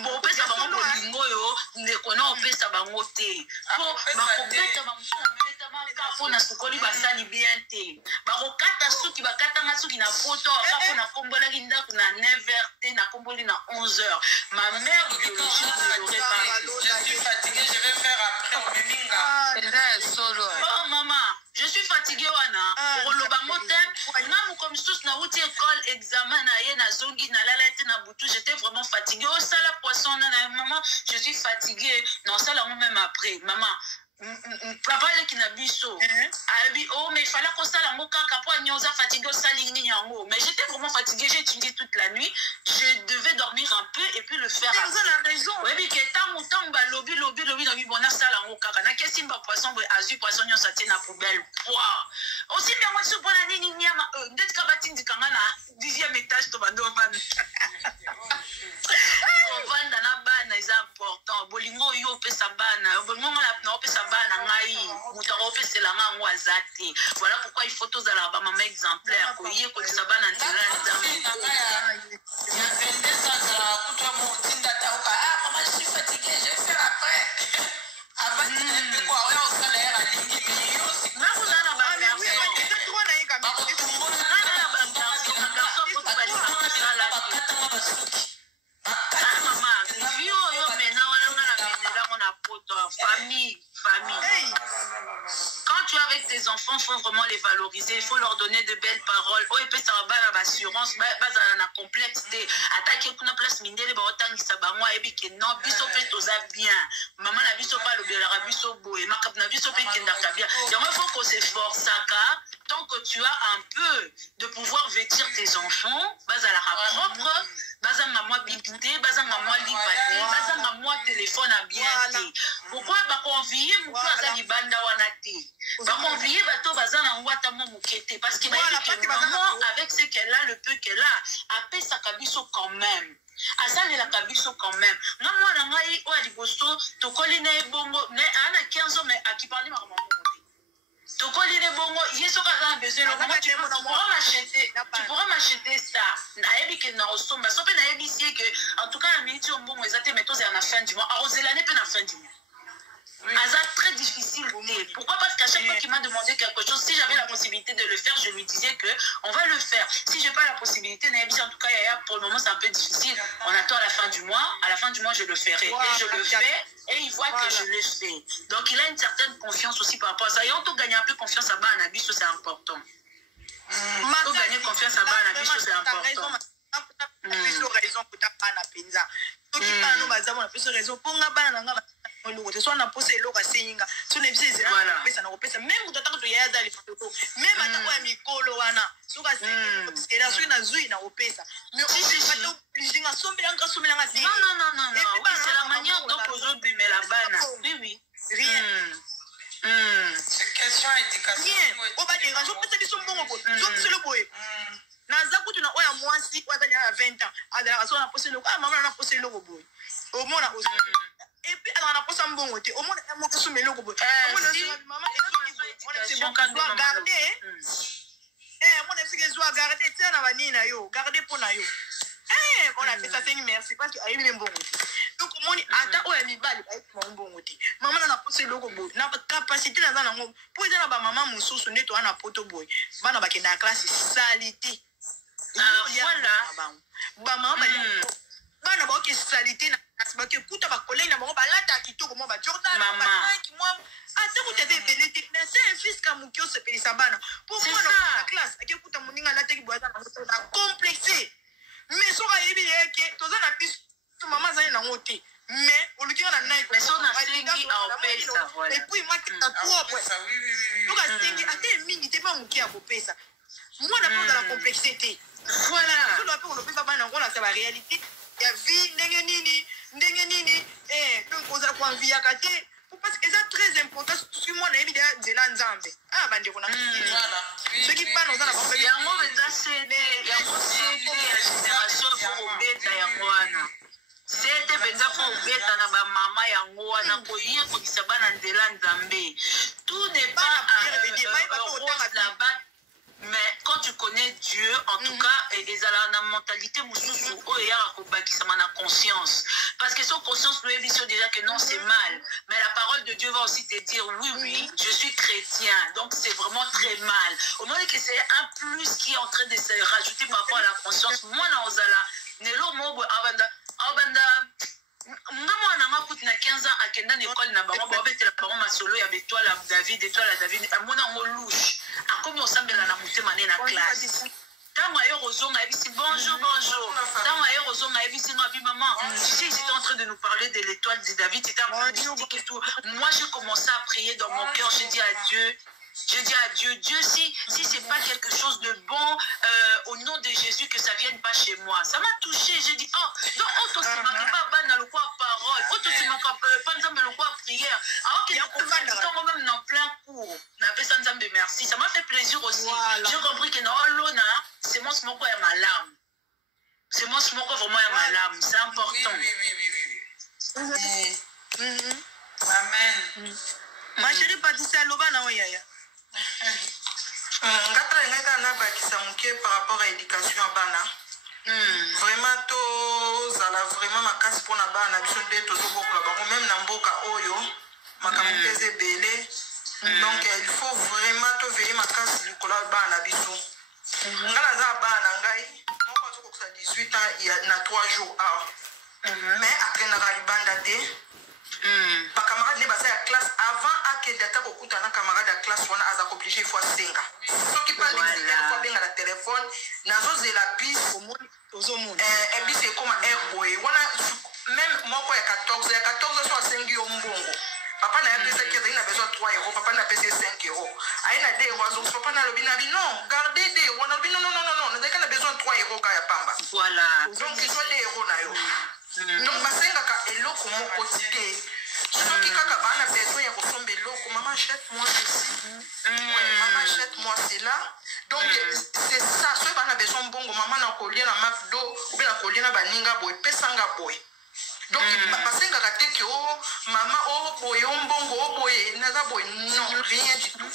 Bon, pesa bango bolingo yo, ndekona opesa bango te. Po bakobeta bango na sukoli basani bien te. Bakokata suki bakatanga suki na poto, kako na kombola kinda na 9h te na komboli na 11h. Ma mère biologique ne l'aurait pas. Je suis fatiguée, je vais faire après au Meminga. Oh maman, je suis fatiguée wana. Pour le bamotem, namu comme tous na outi école examen na ye na zongi na lalete na butu, j'étais vraiment fatiguée. Oh ça la poisson na maman, je suis fatiguée. Non ça la même après, maman. Papa qui n'a biso oh mais il fallait qu'on s'aille en kaka pour nyoza fatigué au saligni yango mais j'étais vraiment fatiguée, j'ai étudié toute la nuit, je devais dormir un peu et puis le faire vous avez la raison oui mais que tant ba lobby na bi bona sala ngo kaka na kesi mba poisson boy azu poisson nyosa tie na poubelle poids aussi bien moi sur bona nini nyama peut-être ka batindi kanga na 10e étage to bando van vanda na bana is important bolingo yo pesa bana bolingo na pesa bana ngai mutako pesa la ngango azate voilà pourquoi il faut tous la ba maman exemplaire ko yé ko sa bana ndela ya 22 ans kutwa mo tinda taoka maman je suis fatiguée je vais faire après avant de quoi ouais au salaire à lingi yo si na kuna na ba oui c'est trop na yika famille. Quand tu es avec tes enfants, il faut vraiment les valoriser, il faut leur donner de belles paroles. Oh, et puis ça va l'assurance, un complexe. Attaquer une place minérale, et puis que non, biso fait tout ça bien. Maman n'a biso pas le bien, la biso beau, et ma cap n'a biso fait qu'il n'a bien. Il faut qu'on s'efforce, tant que tu as un peu de pouvoir vêtir tes enfants, à la propre. Bazanga moi bibité, bazanga moi lipaté, bazanga moi téléphone à bien té. Pourquoi ba convier mutu aza libanda wana té. Ba convier bato bazana ngwata mo mukete parce que ba dit maman avec ce qu'elle a, le peu qu'elle a, apé sa kabiso quand même. Azali la kabiso quand même. Non moi na ngai o aliboso to kolina ebongo mais ana 15 ans mais akipandi maman. Tokoli les bongo, il y a besoin de tu pourras m'acheter ça. Naebi que na osomba, so pe naebi si que en tout cas la minute on bon ezate meto à la fin du mois. Arroser l'année pe na fin du mois. Asa très difficile. Pourquoi? Parce qu'à chaque fois qu'il m'a demandé quelque chose, si j'avais la possibilité de le faire, je lui disais que on va le faire. Si j'ai pas la possibilité, naebi en tout cas pour le moment c'est un peu difficile. On attend à la fin du mois. À la fin du mois je le ferai et je le fais. Et il voit que je le fais. Donc il a une certaine confiance aussi par rapport à ça. Et on peut gagner un peu confiance à Banabiso, c'est important. On peut gagner confiance à Banabiso, c'est important. Raison pour ta bana penza. Donc il parle nous bazamo na plus raison pour nga bana nga ce soit na poser loka singa. So ne bise zela pesa na kopesa même utata to ya dali photo. Même ata kwa mikolo wana. Suka singa era so na zui na opesa. Mais on va obligé nga sombela nga non. C'est la manière dont aujourd'hui mais la bana. Oui. Rien. C'est question éducation. On va dire je peux te dire son bon boy. Donc c'est le boy. Naza kutu na oya mwasi wazali ya 20 ans. Adala so na poser loka maman na poser logo boy. Au moins et puis alors on a posé un bon côté au moins on peut soumettre logo boy. Maman c'est bon qu'on doit garder. Mon est-ce que je dois garder tiens na banina yo, garder pour na yo. On a fait ça c'est merci parce que ayi même bon côté. Donc mon ata oya mibali ba mon bon côté. maman na poso eloko boy na capacité na za nango po eza na ba maman mosusu nde to ana poto boy bana bakenda na classe salité voilà ba maman bana ba ke salité na ba ke kuta ba collègue na bango balata kitoko mo ba Jordan ba ki moi ate ko tete belete na c'est un fils comme qui se pelisa bana pour moi na classe ake kuta moninga la teki boya na moto na complexé mais so ka yebi yeke toza na bis maman za na ngote mais au lieu na night mais son asingi a pesa voilà et puis moi qui ta propre donc asingi ate mingi te pas muki a kopesa moi na pas dans la complexité voilà tout le peu on peut pas bana ngona c'est la réalité ya vie ndenge nini donc on a quoi envie akate parce que c'est très important sur moi na yebi de la nzambe ah bande ko na voilà ce qui pas nous on a yango beza cede yango cede ya génération pour beta yango wana cede beza pour beta na ba mama yango wana koye kokisa bana nzela nzambe tout n'est pas rose là-bas. Mais quand tu connais Dieu, en tout cas, ils ont la mentalité mususu oya akobakisama na conscience. Parce que son conscience nous dit déjà que non, c'est mal. Mais la parole de Dieu va aussi te dire oui, je suis chrétien. Donc c'est vraiment très mal. Au moment que c'est un plus qui est en train de se rajouter par rapport à la conscience. Moi, na ozala, nelo mobo abanda Maman n'a pas na 15 ans à Kenda l'école na bango ba betela bango masolo ya étoile David amona ngo louche akomi osambela na mutema ne na classe tango ayo rozonga ebisi bonjour tango ayo rozonga ebisi ngabi maman tu sais j'étais en train de nous parler de l'étoile de David c'était un mystique et tout moi j'ai commencé à prier dans mon cœur j'ai dit à Dieu, Dieu, si c'est pas quelque chose de bon, au nom de Jésus, que ça vienne pas chez moi. Ça m'a touché. J'ai dit, oh, non, on ne pas dans le quoi parole, on ne pas dans le quoi prière. Alors qu'il y a même dans plein cours. Merci. Ça m'a fait plaisir aussi. J'ai compris que non, l'ona, c'est mon smoko et ma lame. C'est mon smoko vraiment et ma lame. C'est important. Oui. Amen. Ma chérie Patricia Loba na oyaya. Ngatra ngaka na bakisa muke par rapport à l'éducation à bana. Vraiment to zala vraiment makasi pona bana biso de to bokola bango même na mboka oyo makamukeze belé. Donc il faut vraiment to veiller makasi likola bana biso. Ngala za bana ngai moko to ko 18 ans il y a na 3 jours mais après na libanda te. Ma camarade ne basa ya classe avant que data kokuta na camarade ya classe wana aza obligé fois 5 ans. Qui parle de fois bien à la téléphone nazo zela bis ozomona bis c'est comme un boy wana même moko ya 14 soit 5 yo mbongo. Papa na pesa que il a besoin 3 euros, papa na pesa 5 euros. Aina de wazo papa na lobi na bi non, gardez des wana bi non, on a besoin 3 euros ka ya pamba. Voilà. Donc il soit 2 euros na yo. Donc basenga ka eloko moko tike. Soki kaka bana besoin ya kosomba eloko, maman achète-moi ceci. Maman achète-moi cela. Donc c'est ça, soki bana besoin bongo maman na kolia na McDo ou bien na kolia na baninga boy, pesanga boy. Donc basenga ka teke o maman o boy o mbongo o boy naza boy non rien du tout.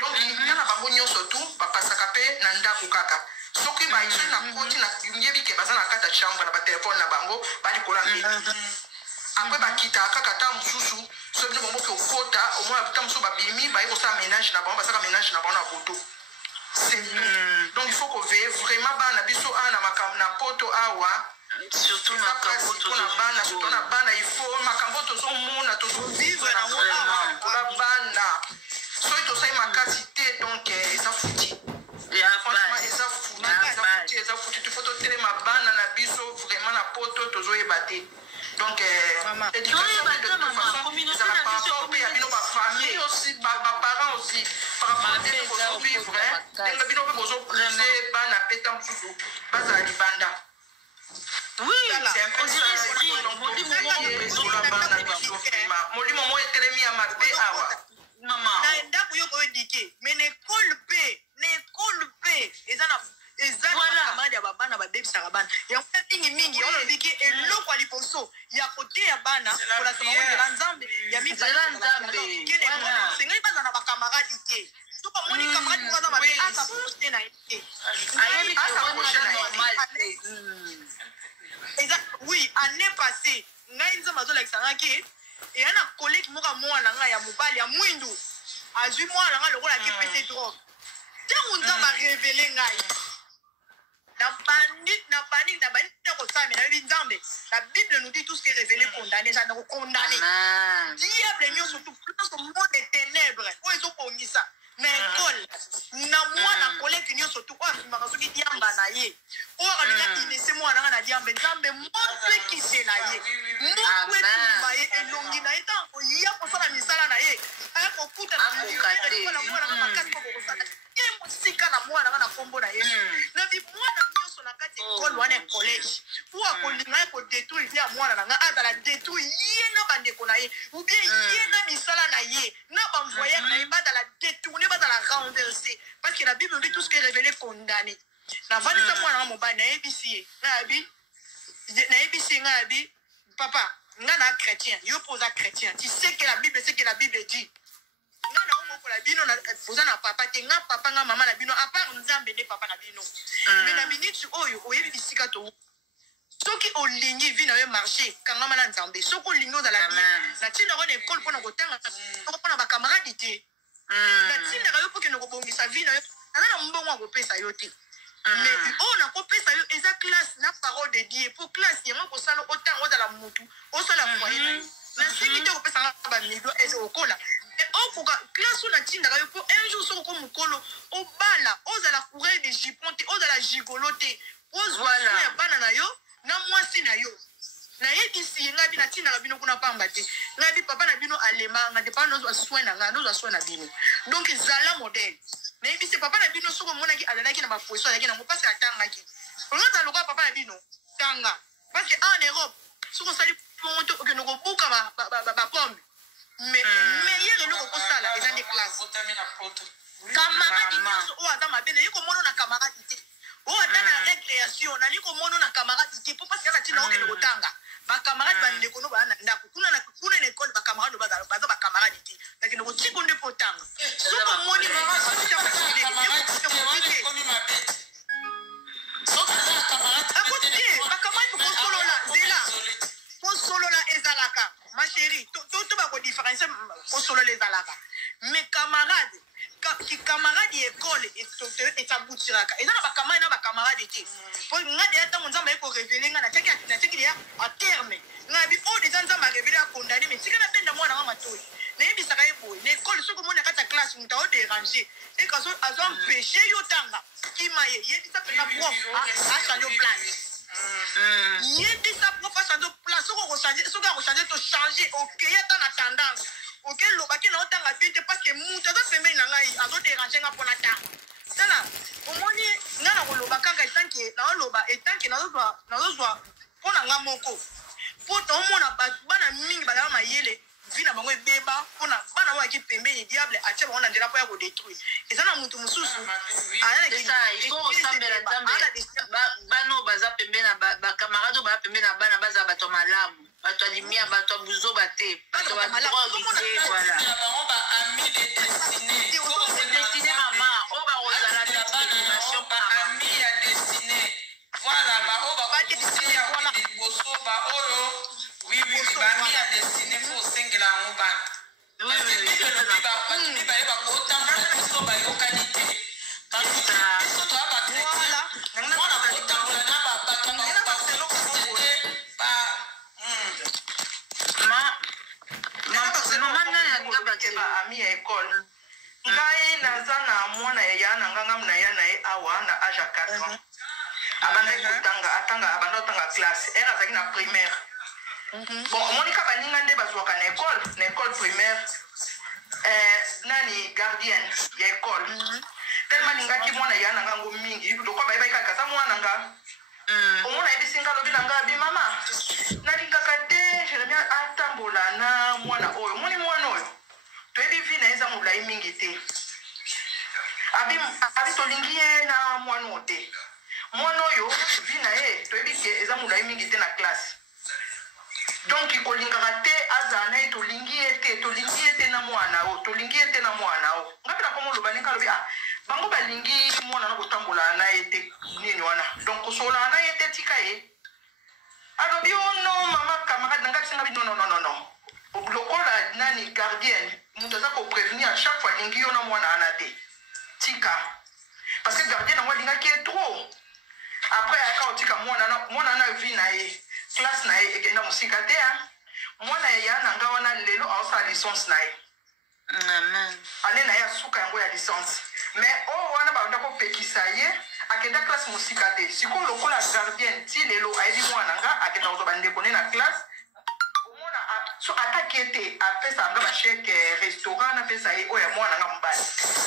Donc na bango nyonso tout bapasaka pe na ndako kaka. Soki ba iso na koti na nyebi ke bazana kata chambre na ba téléphone na bango bali kolande. Après ba kita kaka ta mususu so bino bombo ke okota au moins ta mususu ba bimi ba iko sa ménage na bango ba saka ménage na bango na boto. C'est donc il faut qu'on veille vraiment bana biso ana makam na poto awa surtout makambo na bana il faut makambo to so mona to so vivre na mona la bana so to sai makasité donc ça fouti. Eza foutu tu faut te télé ma bana na biso vraiment na poto to zo ebate. Donc éducation de toute façon communauté par rapport à bino ba famille aussi ba parents aussi par rapport à des vivre hein bino ba bozo prendre bana peta mususu baza libanda. Oui, c'est un peu esprit. Moli momo etelemi ya mabe awa. Maman. Na ndako yo ko éduquer mais n'école P ezana voilà camarade ya bana ba baby sarabana ya mingi on biki eloko aliposo ya côté ya bana pour la semaine de nzambe ya mi nzambe kene singa pas na ba camarade té tout comme on camarade pour na ba aka poster na té ayebi ko normal oui année passée ngai nzamba zo like sanga ke et un collègue moka mwana nga ya mobali ya mwindu azwi mwana nga lokola ki pese drogue ntango nzambe arevele ngai na bandi na kosami na yebi nzambe la Bible nous dit tout ce qui est révélé condamné ça donc condamné diable nyonso tout plus au monde des ténèbres oyo ezobongisa na école na mwana collègue nyonso tout oyo afimaka soki diamba na ye oyo akalinga inese mwana nga na diambe nzambe moto ekise na ye moto etumba ye elongi na ye ntango ya kosala misala na ye aya kokuta na mwana nga makasi kokokosala ye mosika na mwana nga na kombo na yesu na bimwana nyonso na kati ekole wana ya collège po akolinga ye kodétruire vie ya mwana na nga azala détruire ye na bandeko na ye ou bien ye na misala na ye na bavoyage na ye bazala détourne bazala renverser parce que la Bible dit tout ce qui est révélé condamné navandisa mwana nga mobali nayebisi ye nayebisi ye nga yabi papa nga na chrétien yo mpo oza chrétien tu sais que la Bible dit nga na omokola bino oza na papa te nga papa nga mama na bino apart nzambe nde papa na bino mais na minute oyo oyebi bisika to soki olingi vi na yo marché kangama na nzambe soki olingi ozala bien na ntinaka na ekole mpona kotanga mpona bakamaradi te na ntinaka yo mpo kende kobongisa vi na yo aza na mbongo akopesa yo te mais oyo nakopesa yo eza classe na parole de Dieu po classe yango kosala otanga ozala motu osala foye na yo nasengi te kopesanga bamilio eze okola okoka classe oyo natindaka yo mpo un jour soki oko mokolo obala ozala coureur de jupon te ozala gigolo te ozwa ya bana na yo na mwasi na yo nayebisi ye ngai bi natindaka bino kuna pamba te ngai bi papa na bino alemanga te papa nozwa soin na ngai nozwa soin na bino donc ezala modele nayebisi papa na bino soki omonaki azalaki na baposition azalaki nango mpasi atangaki olonza lokola papa na bino tanga parce que en Europe soki osali bongo te okende kobuka bapome mais meilleur eloko okosala eza nde classe camarade nyonso oyo aza mabe naye komona na camarade te oyo ata na récréation nali komona na camarade te mpo mpasi kaka ntina okende kotanga bakamarade bandeko no baa na ndako kuna na ekole bakamarade baza bakamarade te nakende kotika nde mpo otanga soki omoni bakamadi kosolola zela kosolola ezalaka ma chérie to bakodifferencie kosolola ezalaka mais camarade camarade école esabutiraka eza na bakamarade na bakamarade te po nga deya ntango nzambe ayekorevele nga natiaki deya a terme nga bi oyo deja nzambe arevele akondane mais tika nabenda mwana nga matoi nayebisaka ye boye na ekole soki omoni na kati ya classe moto aoderange ekaso azo empêche yo tanga kima ye yebisa mpenza prof achange o place yebisa prof achange o place soki akochange to change okeye ata na tendance okelobaki na otanga bien te parce que moto aza pembeni na ngai azoderange nga mpona tanga tala omoni nga na koloba kaka etanke naoloba etanke nazozwa mpona nga moko mpo naomona bana mingi bazala mayele vi na bango ebeba mpona bana oyo aki pembeni diable atia bango na nzela mpo ya kodétruire eza na motu mosusu bana oyo baza pembeni na bakamarade oyo baza pembeni na bana bazala bato ya malamu bato ya limia bato ya buzoba te bato ya badrogue te voilà destine mama oyo bakozala destination ami ya destine voilà baoyo bakodestine ya liboso baoyo bami ya destine mpo osengela yango bana bato bayeba kotambola biso bayokani te biso toya bakretia mwana kotambola na babato ami ya ekole ngai naza na mwana ya na nganga mna ya na ye awa na age ya 4 ans abandaki kotanga abanda otanga classe ere azalaki na primaire bon omonika baninga nde bazwaka na ekole primaire nani gardienne ya ekole tellement ningaki mwana ya na ngango mingi lokwa bayebaki kaka aza mwana nga omona yebisi nga lobi na nga abi mama nalingaka te jeremia atambola na mwana oyo moni mwana oyo toyebi vi na ye eza molai mingi te abi tolingi ye na mwana oyo te mwana oyo vi na ye toyebi ke eza molai mingi te na classe donc kolingaka te azala na ye tolingi ye te na mwana oyo nga mpe na komo oloba ninga alobi bango balingi mwana na kotambola na ye te nini wana donc kosololaka na ye te tika ye alobi ono mama camarade na nga bisinga bi non gardienne moto aza koprévenir à chaque fois alingi yo na mwana ana te tika parce que gardien nango alingaki ye trop après ayaka kotika mwana na vi na ye classe na ye ekenda mosika te mwana ya na nga wana lelo aosala licence na ye ane na ye asuka yango ya licence mais oyo wana banda kopekisa ye akenda classe mosika te sikoyo lokola gardienne ti lelo ayebi mwana nga akenda kozwa bandeko ne na classe omona so ataki ete apesa anga basheke restaurant napesa ye oyo ya mwana nga mobali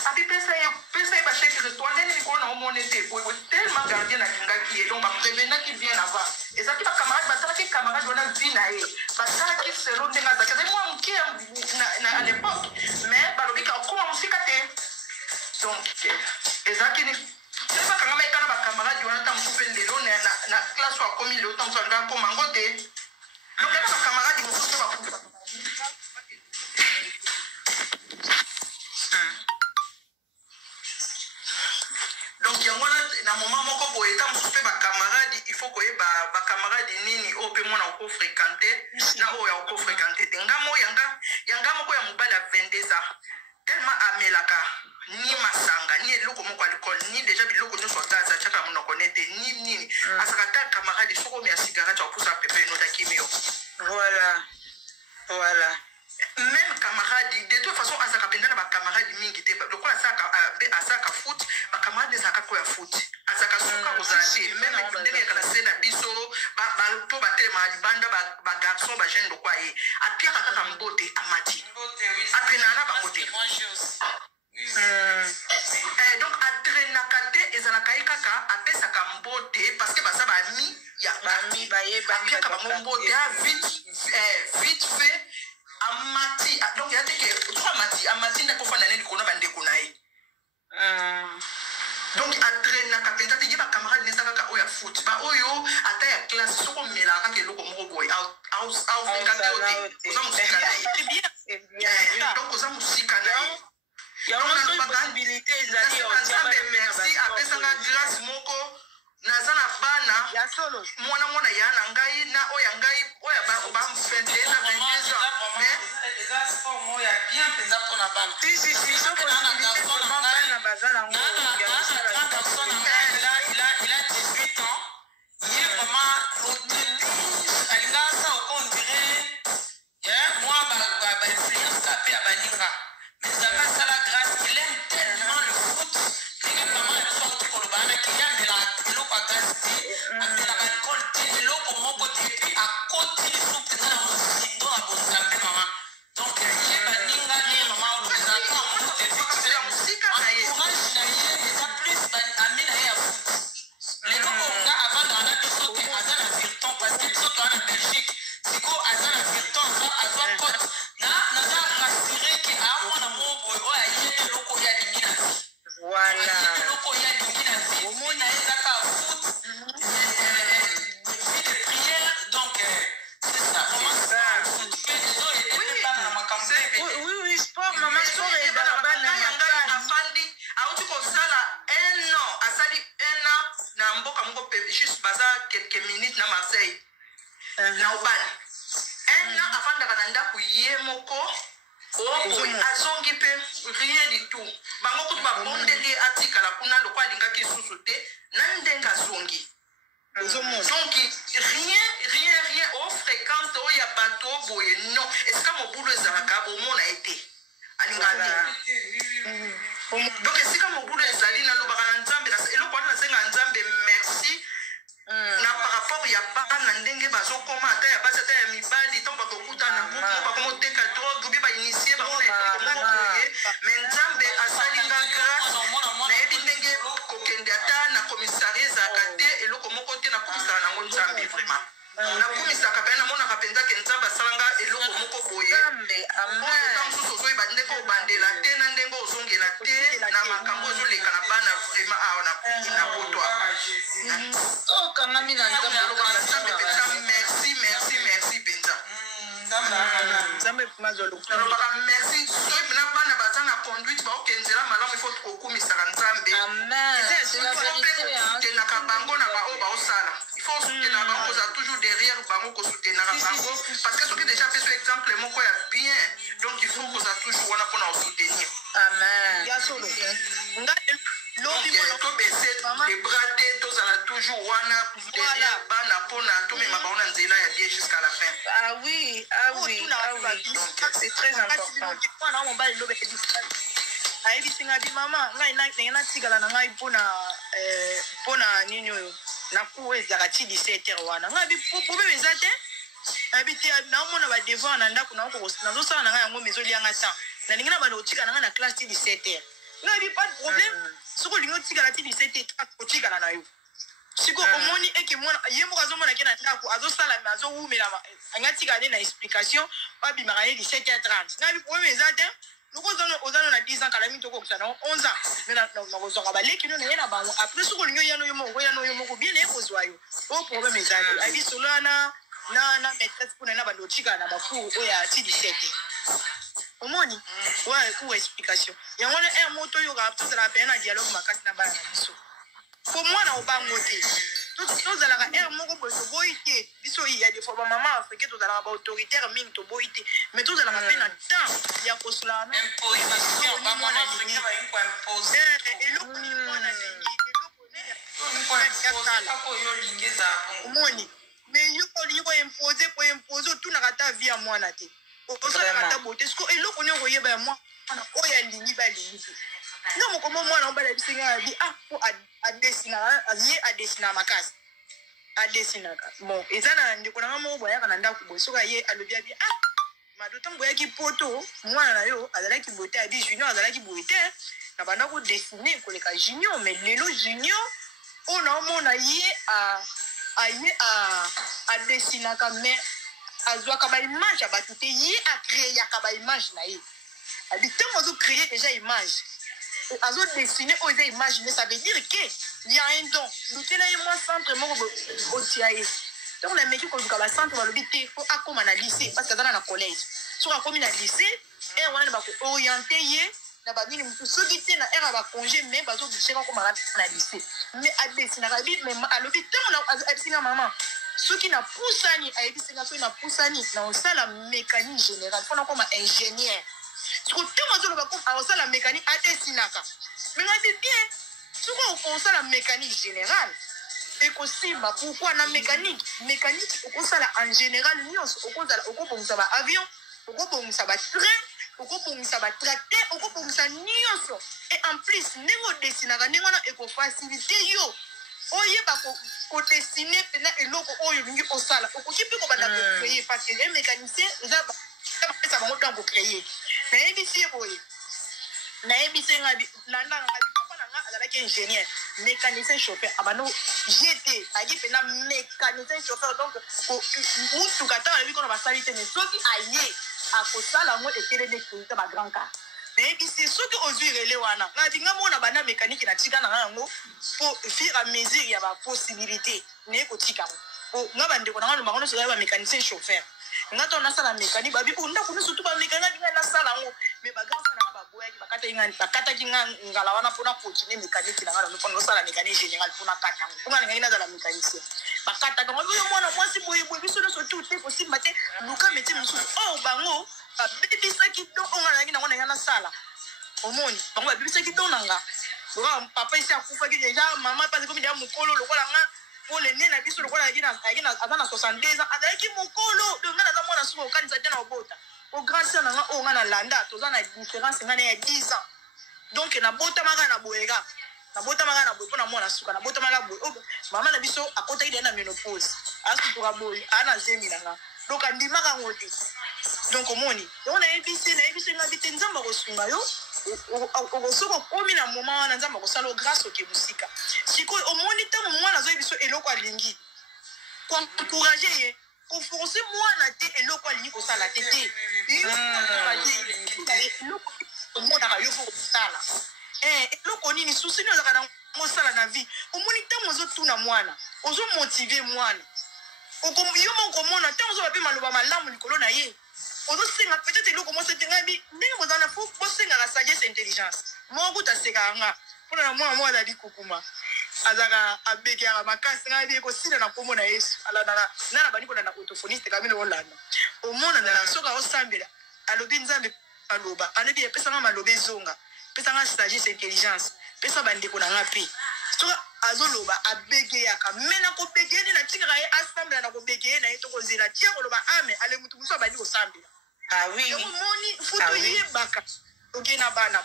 api pesa ye basheke restaurant ndenge likolo na omona ete boye tellement gardienne alingaki ye donc baprévenaki bien avant ezalaki bacamarade basalaki camarade wana vi na ye basalaki selo ndenge azalaki ezali mwa moke à l'époque mais balobiki akoma mosika te donc ezalaki soki bakangama ekana bacamarade wana ntango mosusu mpe lelo na classe oyo akomi lelo ntango mosusu alinga akoma yango te donc eka bacamarade mosusu bakufa donc yango na moment moko boye ntango mosusu mpe bacamarade il faut koyeba bacamarade nini oyo mpe mwana okofréquente na oyo akofréquente te ngamo yanga moko ya mobali ya 22 ans tellement amelaka ni masanga ni eloko moko alcool ni déjà biloko nyonso agaza tiaka monoko nete ni nini asaka ta camarade soko omi ya cigarette akopusa pepe enotaki yo voilà même camarade de toute façon azaka mpenza na bacamarade mingi te lokola asaka foot bacamarade ezalaka koya foot azaka suka kozala te même ndenge ekala se na biso mpo batelema libanda bagarçon bajeune lokwa ye apiaka kaka mbote amati atrenaka na bango te donc atrenaka te ezalaka ye kaka apesaka mbote parce que baza bami apiaka bango mbote vite fait amati donc ya teke to amati nde kofanda ne likolo bandeko na ye donc atrenaka mpenza te ye bacamarade neza kaka oyo ya foot baoyo ata ya classe soko omelaka kaka eloko moko boye aofeka te o te oza mosika na ye donc oza mosika na ye merci apesanga grâce moko naza na bana mwana ya na ngai na oyo ya ngai oyo bamfete na 22 ans mais il a 18 ans. Il est vraiment au début, il a ça au on dirait, moi, influence tapé à Baninga. Mais ça passe à la grâce, il aime tellement le foot. Il est vraiment le son pour le banane qui aime l'eau à gaz, l'alcool, l'eau pour mon côté, puis à côté, il faut que ça aussi, dans la bonne tapé, maman. Donc, il est Baninga, il est maman, au présentement, on te dit que c'est la musique, encourage, il y a plus d'amis à foot. Les locaux, avant dans la biso, qui a dans la Virton, parce que biso dans la Belgique, c'est quoi, à dans la Virton, à toi, pote, n'a rassuré que à mon amour, il y a des locaux, il y a des minas. Voilà. Il y a des locaux, il y a des minas. Au moins, il y a des foot, vie de prière, donc, c'est ça. Comment ça? Oui, sport, maman, sport est dans la balle. auti kosala 1 an asali 1 an na mboka moko pe juste baza quelques minutes na Marseille na obani 1 an afandaka na ndako ye moko azongi pe rien du tout bango kutu babondeli atikala kuna loko alingaki susu te na ndenge azongi donc rien au fréquente oyo ya bato boye non esika mobulu ezalaka omona ete alingaki donc esika mobulu ezali nalobaka na nzambe eloko wana nasenga nzambe merci na par rapport ya bana ndenge bazokoma ata ya basi ata ya mibali ntango bakokutana buku bakomoteka drogue obi bainitie bakona eloko moko boye mais nzambe asalinga grâce nayebi ndenge kokende ata na commissariat ezalaka te eloko moko te nakomisaka nango nzambe vraiment nakumisaka mpe namonaka mpenza ke nzambe asalanga eloko moko boye oyo mosusu ozoyeba ndenge obandela te na ndenge ozongela te na makambo ezoleka na bana vraiment awa na potwa okangami na nzambe mpenza merci mpenza nzambe mazoluka nalobaka merci soki na bana baza na conduite baokenzela malamu ifo kokumisaka nzambe kosutenaka bango na baoyo baosala il faut soutenir bango koza toujours derrière bango kosoutenaka bango parce que soki déjà peso exemple moko ya bien donc il faut mpona osoutenir. Amen. ya solo nga lobi Donc, tobese les bras te tozala toujours wana derrière bana mpona tomema bango na nzela ya bien jusqu'à la fin. Ah oui, ah oui, ah oui. C'est très important. mwana mobali lobe ayebisinga bi mama ngai natikala na ngai mpona nini oyo naku ezalaka ti 17h wana ngai bi problème eza te ayebi te naomona badevoir na ndako nazosala na ngai yango mezolianga temps nalingi na bana otikala na ngai na classe ti 17h ngai bi pas de problème soki olingi otikala ti 17h otikala na yo siko omoni eke mwana ye moko azomona ke na ndako azosalama azowumela angatikala nde na explication babimaka ne 17h30 ngai bi problème eza te loko ozano na 10 ans kala mingi tokokisa nango 11 ans me nakozwaka baleki no naye na bango après soki olingi oyano yo moko bien naye kozwa yo o problème eza te ayebi solo wana na maîtresse mpona na bando otikala na bacour oyo ya ti 17 omoni oyo cour explication yango wana aire moto oyokaka tozalaka pene na dialogue makasi na bana na biso po mwana obango te tozalaka aire moko boye toboyi te biso ya des fois bamama africain tozalaka baautoritaire mingi toboyi te mais tozalaka mpe na temps ya kosolaka eloko nini mwana lingi omoni mais yo olingi koimpose otunaka ta vie ya mwana te osalaka ta bote siko eloko nini okoyeba ya mwana oyo alingi balingi te nga mokomo mwana obala bisenga abi po adesina makasi adesinaka bon eza na ndeko nanga moko boyaka na ndako boye soki aye alobi abi mado ntango boyaki poto mwana na yo azalaki boye te abi junior azalaki boye te na banda kodesine koleka junior mais lelo junior oyo naomona ye aye adesinaka mais azwaka baimage ya bato te ye acréyaka baimage na ye abi ntango azocréer déjà image azodesine oyo eza image mais ça veut dire que il y a un don lutela ye mwa centre moko otia ye ntango nameki koluka bacentre balobi te po akóma na lycée parce que aza na collège soki akómi na lycée ere wana bakooriente ye na banini motu soki te na ere ya bacongé mais bazobuseka akómaka na lycée mais adesinaka bi mais alobi ntango ayebisinga mama soki napusani ayebisinga soki napusani na osala mécanique générale mpona akóma ingénieur soki ntango azoloba akosala mécanique adesinaka mais ngabi bien soki okosala mécanique générale ekosimba pourquoi na mécanique okosala en général nyonso okobongisa baavion okobongisa batrain okobongisa batracteur okobongisa nyonso et en plus ndenge odesinaka ndenge wana ekofacilité yo oyeba kodesine mpena eloko oyo olingi osala okoki mpe kobanda kocreye parce que mécanicien eza bapesa bango dan kocreye nayebisi ye boye nayebisi landanga papa na nga azalaki ingénieur mécanicien chauffeur abano gt ayaki mpena mécanicien chauffeur donc mutuka ntango alobi kona basali te mais soki aye akosala yango etelemi ekita bagrand car nayebisi soki ozwi rele wana nga mona bana mécanique na tika na nga yango po fur à mesure ya bapossibilité naye kotika yango nga bandeko na nga lobanga nyonso ezali bamécanicien chauffeur nga to nasala mécanique babi ndako nyonso tu bamécanique nga nasala yango mais bagrand car na nga baboyaki bakataki nga ngala wana mpona continue mécanique na nga nano mpona osala mécanique générale mpona kata yango mponga lingai nazala mécanicien bakataka ngo oyo mwana mwasi boyeboye biso nyonso tu te kosimba te luka métier mosusu oyo bango babebisaki to oyo nga nayaki nango na nga nasala omoni bango babebisaki to na nga loka papa esi akufaki deja mama mpe azikomi deja mokolo lokola nga po lene na biso lokola aza na 62 ans azalaki mokolo donc nga naza mwana suki okanisa te na obota o grand sœur na nga oyo nga na landa toza na différence nga na ya 10 ans donc nabotamaka na boyeka nabotamaka na boye mpo na mwana suka nabotamaka boye mama na biso akotaki deya na ménopause asutuka boye aa na zemi na nga donc andimaka yango te donc omoni yango nayebisi nga bi te nzambe akosunga yo soki okomi na moma wana nzambe akosala o grâce oke mosika sikoyo omoni ntango mwana azoyebi biso eloko alingi koencourage ye koforce mwana te eloko alingi kosala te te eloko omonaka yo fo kosala eloko nini susi nini ozalaka na mosala na vie omoni ntango ozotuna mwana ozomotive mwana yo moko komona ntango ozoba mpe maloba malamu likolo na ye ozosenga peut-être eloko moso te ngai ndenge bozala fo bosengaka sagesse intelligence moko tasekaka nga mpona na mwana moko azali kokuma azalaka abekaka makasi ngai bi ekosila na nkombo na yesu alandaka nana bandi kolanda autophoniste kamini olanda omona nana soki aosambela alobi nzambe aloba anabi pesa nga malobe zonga pesa nga sagesse intelligence pesa bandeko na nga pe soka azoloba abegeyaka mena ko begeye na tingaka ye assemble na ko begeye na eto ko zela tia ko loba ame ale mutu muso bandi ko sambela ah oui oui moni futo yebaka ogena bana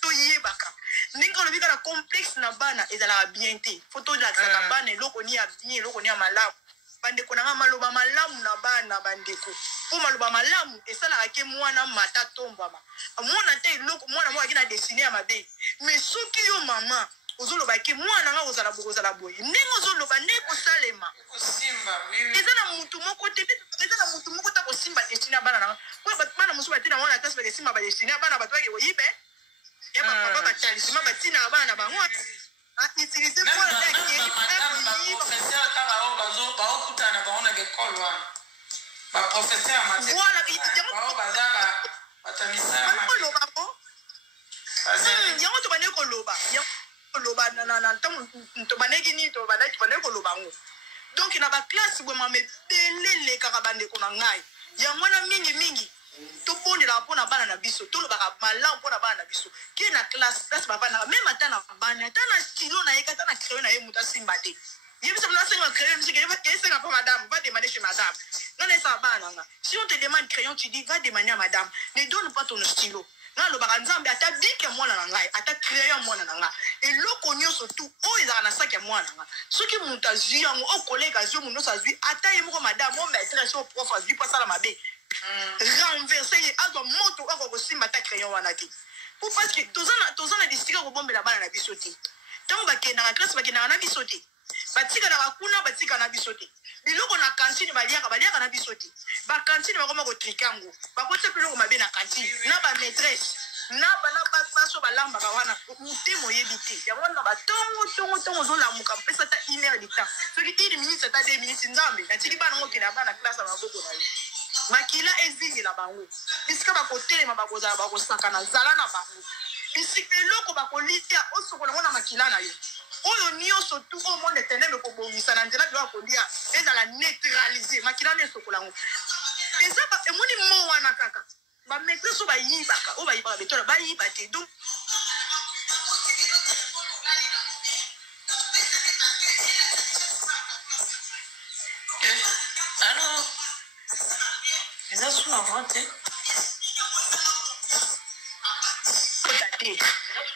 to yebaka ninga lobi kala complexe na bana ezala bien te photo la saka bana eloko ni ya bien eloko ni ya malamu bandeko na nga maloba malamu na bana bandeko po maloba malamu esalaka ke mwana mata tombama mwana te eloko mwana moko akina destine ya mabe mais soki yo mama ozoloba ke mwana nga ozala boye ndenge ozoloba nde kosalema eza na mutu moko te eza na mutu moko ta kosimba destine ya bana na nga po bana mosusu batina mwana atasi bakesimba badestine ya bana bato bake koyibe ya bapapa batalisima batina ya bana bango utiliser pour la donc na ba classe vraiment me belele karabande ko na ngai ya mwana mingi to poni la pona bana na biso to lo baka malam pona bana na biso ki na classe baba na même ata na bana ata na stylo na yeka ata na crayon na ye muta simba te yebisa na senga crayon musique et senga pas madame va demander chez madame non ne sa bana nga si on te demande crayon tu dis va demander à madame ne donne pas ton stylo na lo baka nzambe ata bike mwana na ngai ata crayon mwana na nga et loko nyonso tout o ezaka na sac ya mwana nga soki muta zwi yango o collègue azwi muno sa zwi ata ye moko madame o maîtresse o prof azwi pas sala mabe renverser azo moto ako simba ta crayon wana te pour parce que tozana distika ko bombela bana na biso te tango bakenda na classe bakenda na biso te batika na bakuna batika na biso te biloko na cantine baliaka na biso te ba cantine bakoma ko trikango bakote biloko mabe na cantine na ba maîtresse na bana baso balamba ba wana mutemo yebite ya wana batongo zo la muka pesa ta 1 heure de temps soki 1 minute ta 2 minutes nzambe na tiki bana ngo kina bana classe ba boko na yo makila ezingi la bango bisika bakotelema bakozala bakosakana zala na bango bisika eloko bakolisia osokola ngo na makila na yo oyo nyonso tu o monde teneme kobongisa na nzela biloko kolia ezala neutraliser makila na esokola ngo eza emoni mo wana kaka bamaîtresse o bayibaka o bayibaka betola bayiba te donc alors eza sous avant te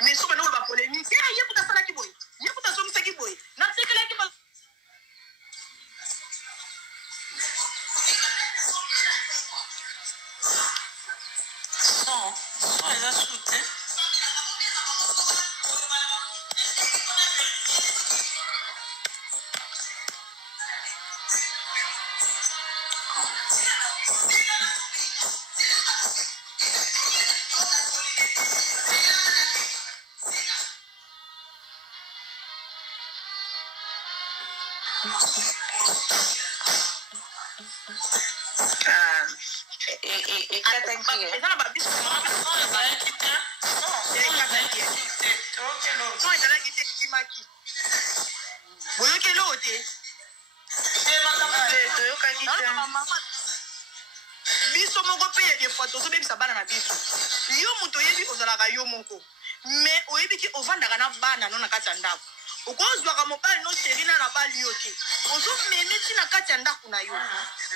mais soki banoko bapolémique ye kuta asalaki boye ye kuta asomisaki boye natekelaki son eza sous te biso moko pe des fois tozobebisa bana na biso yo moto oyebi ozalaka yo moko mais oyebiki ovandaka na bana no na kati ya ndako okozwaka mobali no sheri na bali yo te ozomeme ti na kati ya ndako na yo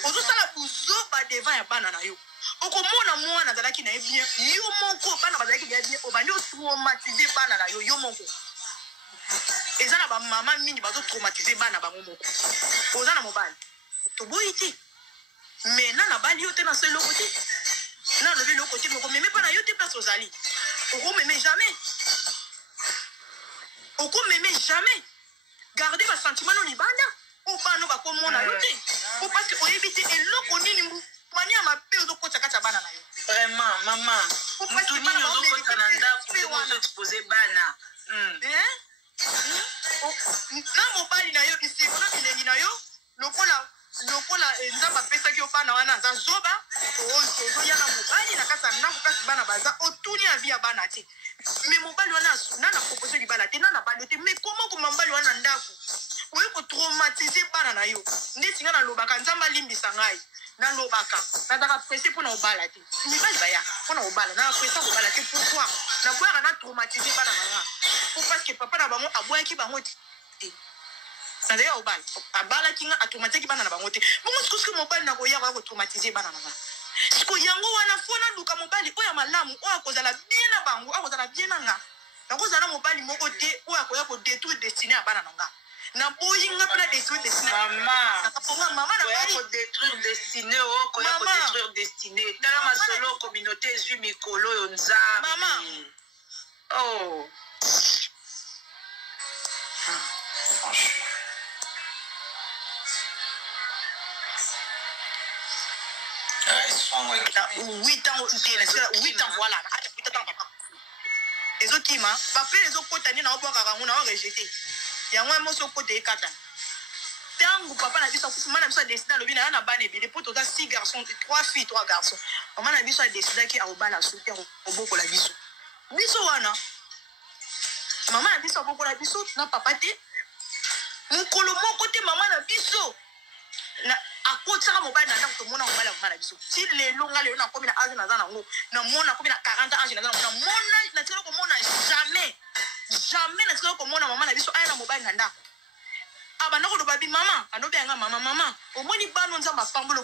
ozosala buzoba devant ya bana na yo okomona mwana azalaki na ye bien yo moko bana bazalaki na ye bien obandi otraumatize bana na yo yo moko eza na bamama mingi bazotraumatize bana bango moko oza na mobali toboyi te mais na bali yo te na selo côté na levé le côté moko meme pa na yo te place ozali okomeme jamais garder ba sentiment no libanda o bano ba komona yo te o parce que oyebite eloko nini mani ya mabe ozokota kati ya bana na yo vraiment mama mutu nini ozokota na ndako ozo expose bana na mobali na yo kisiko na bilengi na yo lokola nzambe apesaki yo bana wana aza zoba ozoyana mobali na kati ya ndako kasi bana baza otuni ya vi ya bana te me mobali wana nana propose libala te nana bali te me koma koma mobali wana ndako oye kotraumatize bana na yo nde singa nalobaka nzambe alimbisa ngai na lobaka na daka pressé pour na obala te mibali baya pour na obala na pressé pour obala te pourquoi na boyaka na traumatisé bana nanga pour parce que papa na bango aboyaki bango te na deya obala abalaki nga atraumatisé bana na bango te bongo sikoske mobali na koya koya kotraumatisé bana nanga siko yango wana fo na luka mobali oyo malamu oyo akozala bien na bango akozala bien na nga nakozala mobali moko te oyo akoya kodétruire destiné ya bana nanga na boyinga pena détruire destiné mama na koya kodétruire destiné o koya kodétruire destiné tala masolo communauté ezwi mikolo oyo nzambe mama oh huit ans voilà ezokima bapele ezokotani na obwaka kango na orejeté yango moso kote ekatana ntango papa na biso akufi mama na biso adeside alobi na ya na bana ebele mpo toza 6 garçons 3 filles 3 garçons mama na biso adesidaki aobala su te obokola biso wana mama na biso abokola biso na papa te mokolo moko te mama na biso akotisaka mobali na ndako tomona mobali ya mama na biso ti lelo nga lelo nakomi na age naza nango namona nakomi na 40 age naza nango namona natikala komona jamais natikala komona mama na biso aya na mobali na ndako abanda koloba bi mama anobi yanga mama omoni bano nzambe apamboli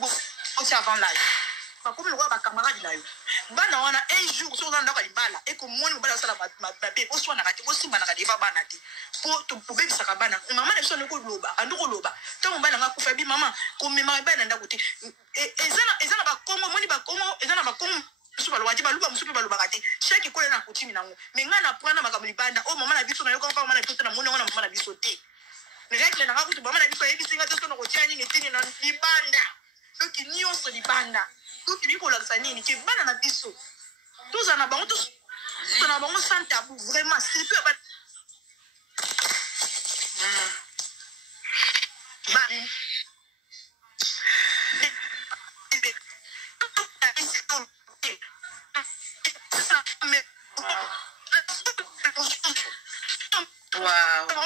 oti avant l'âge bakomi lokola bakamarade na yo bana wana un jour soki oza na ndako ya libala ekomoni mobali asala mabe oswanaka te osimbanaka te eva bana te po tobebisaka bana mama na biso andi koloba ntango mobali nanga akufa bi mama komemaka bana na ndako te eza na bakongo omoni bakongo eza na bakongo mosusu balobaka te baluba mosusu mpe balobaka te chaque ekolo na kotimi nango me ngai na prana makambo libanda oyo mama na biso nayokaka mpa mama na biso te namoni yango na mama na biso te regle nanga kutu mama na biso ayebisinga te sona kotia nini etini na libanda soki nyonso libanda tokimi kolakisa nini ke bana na biso toza na bango tozana bango sans tabou vraiment surtout wow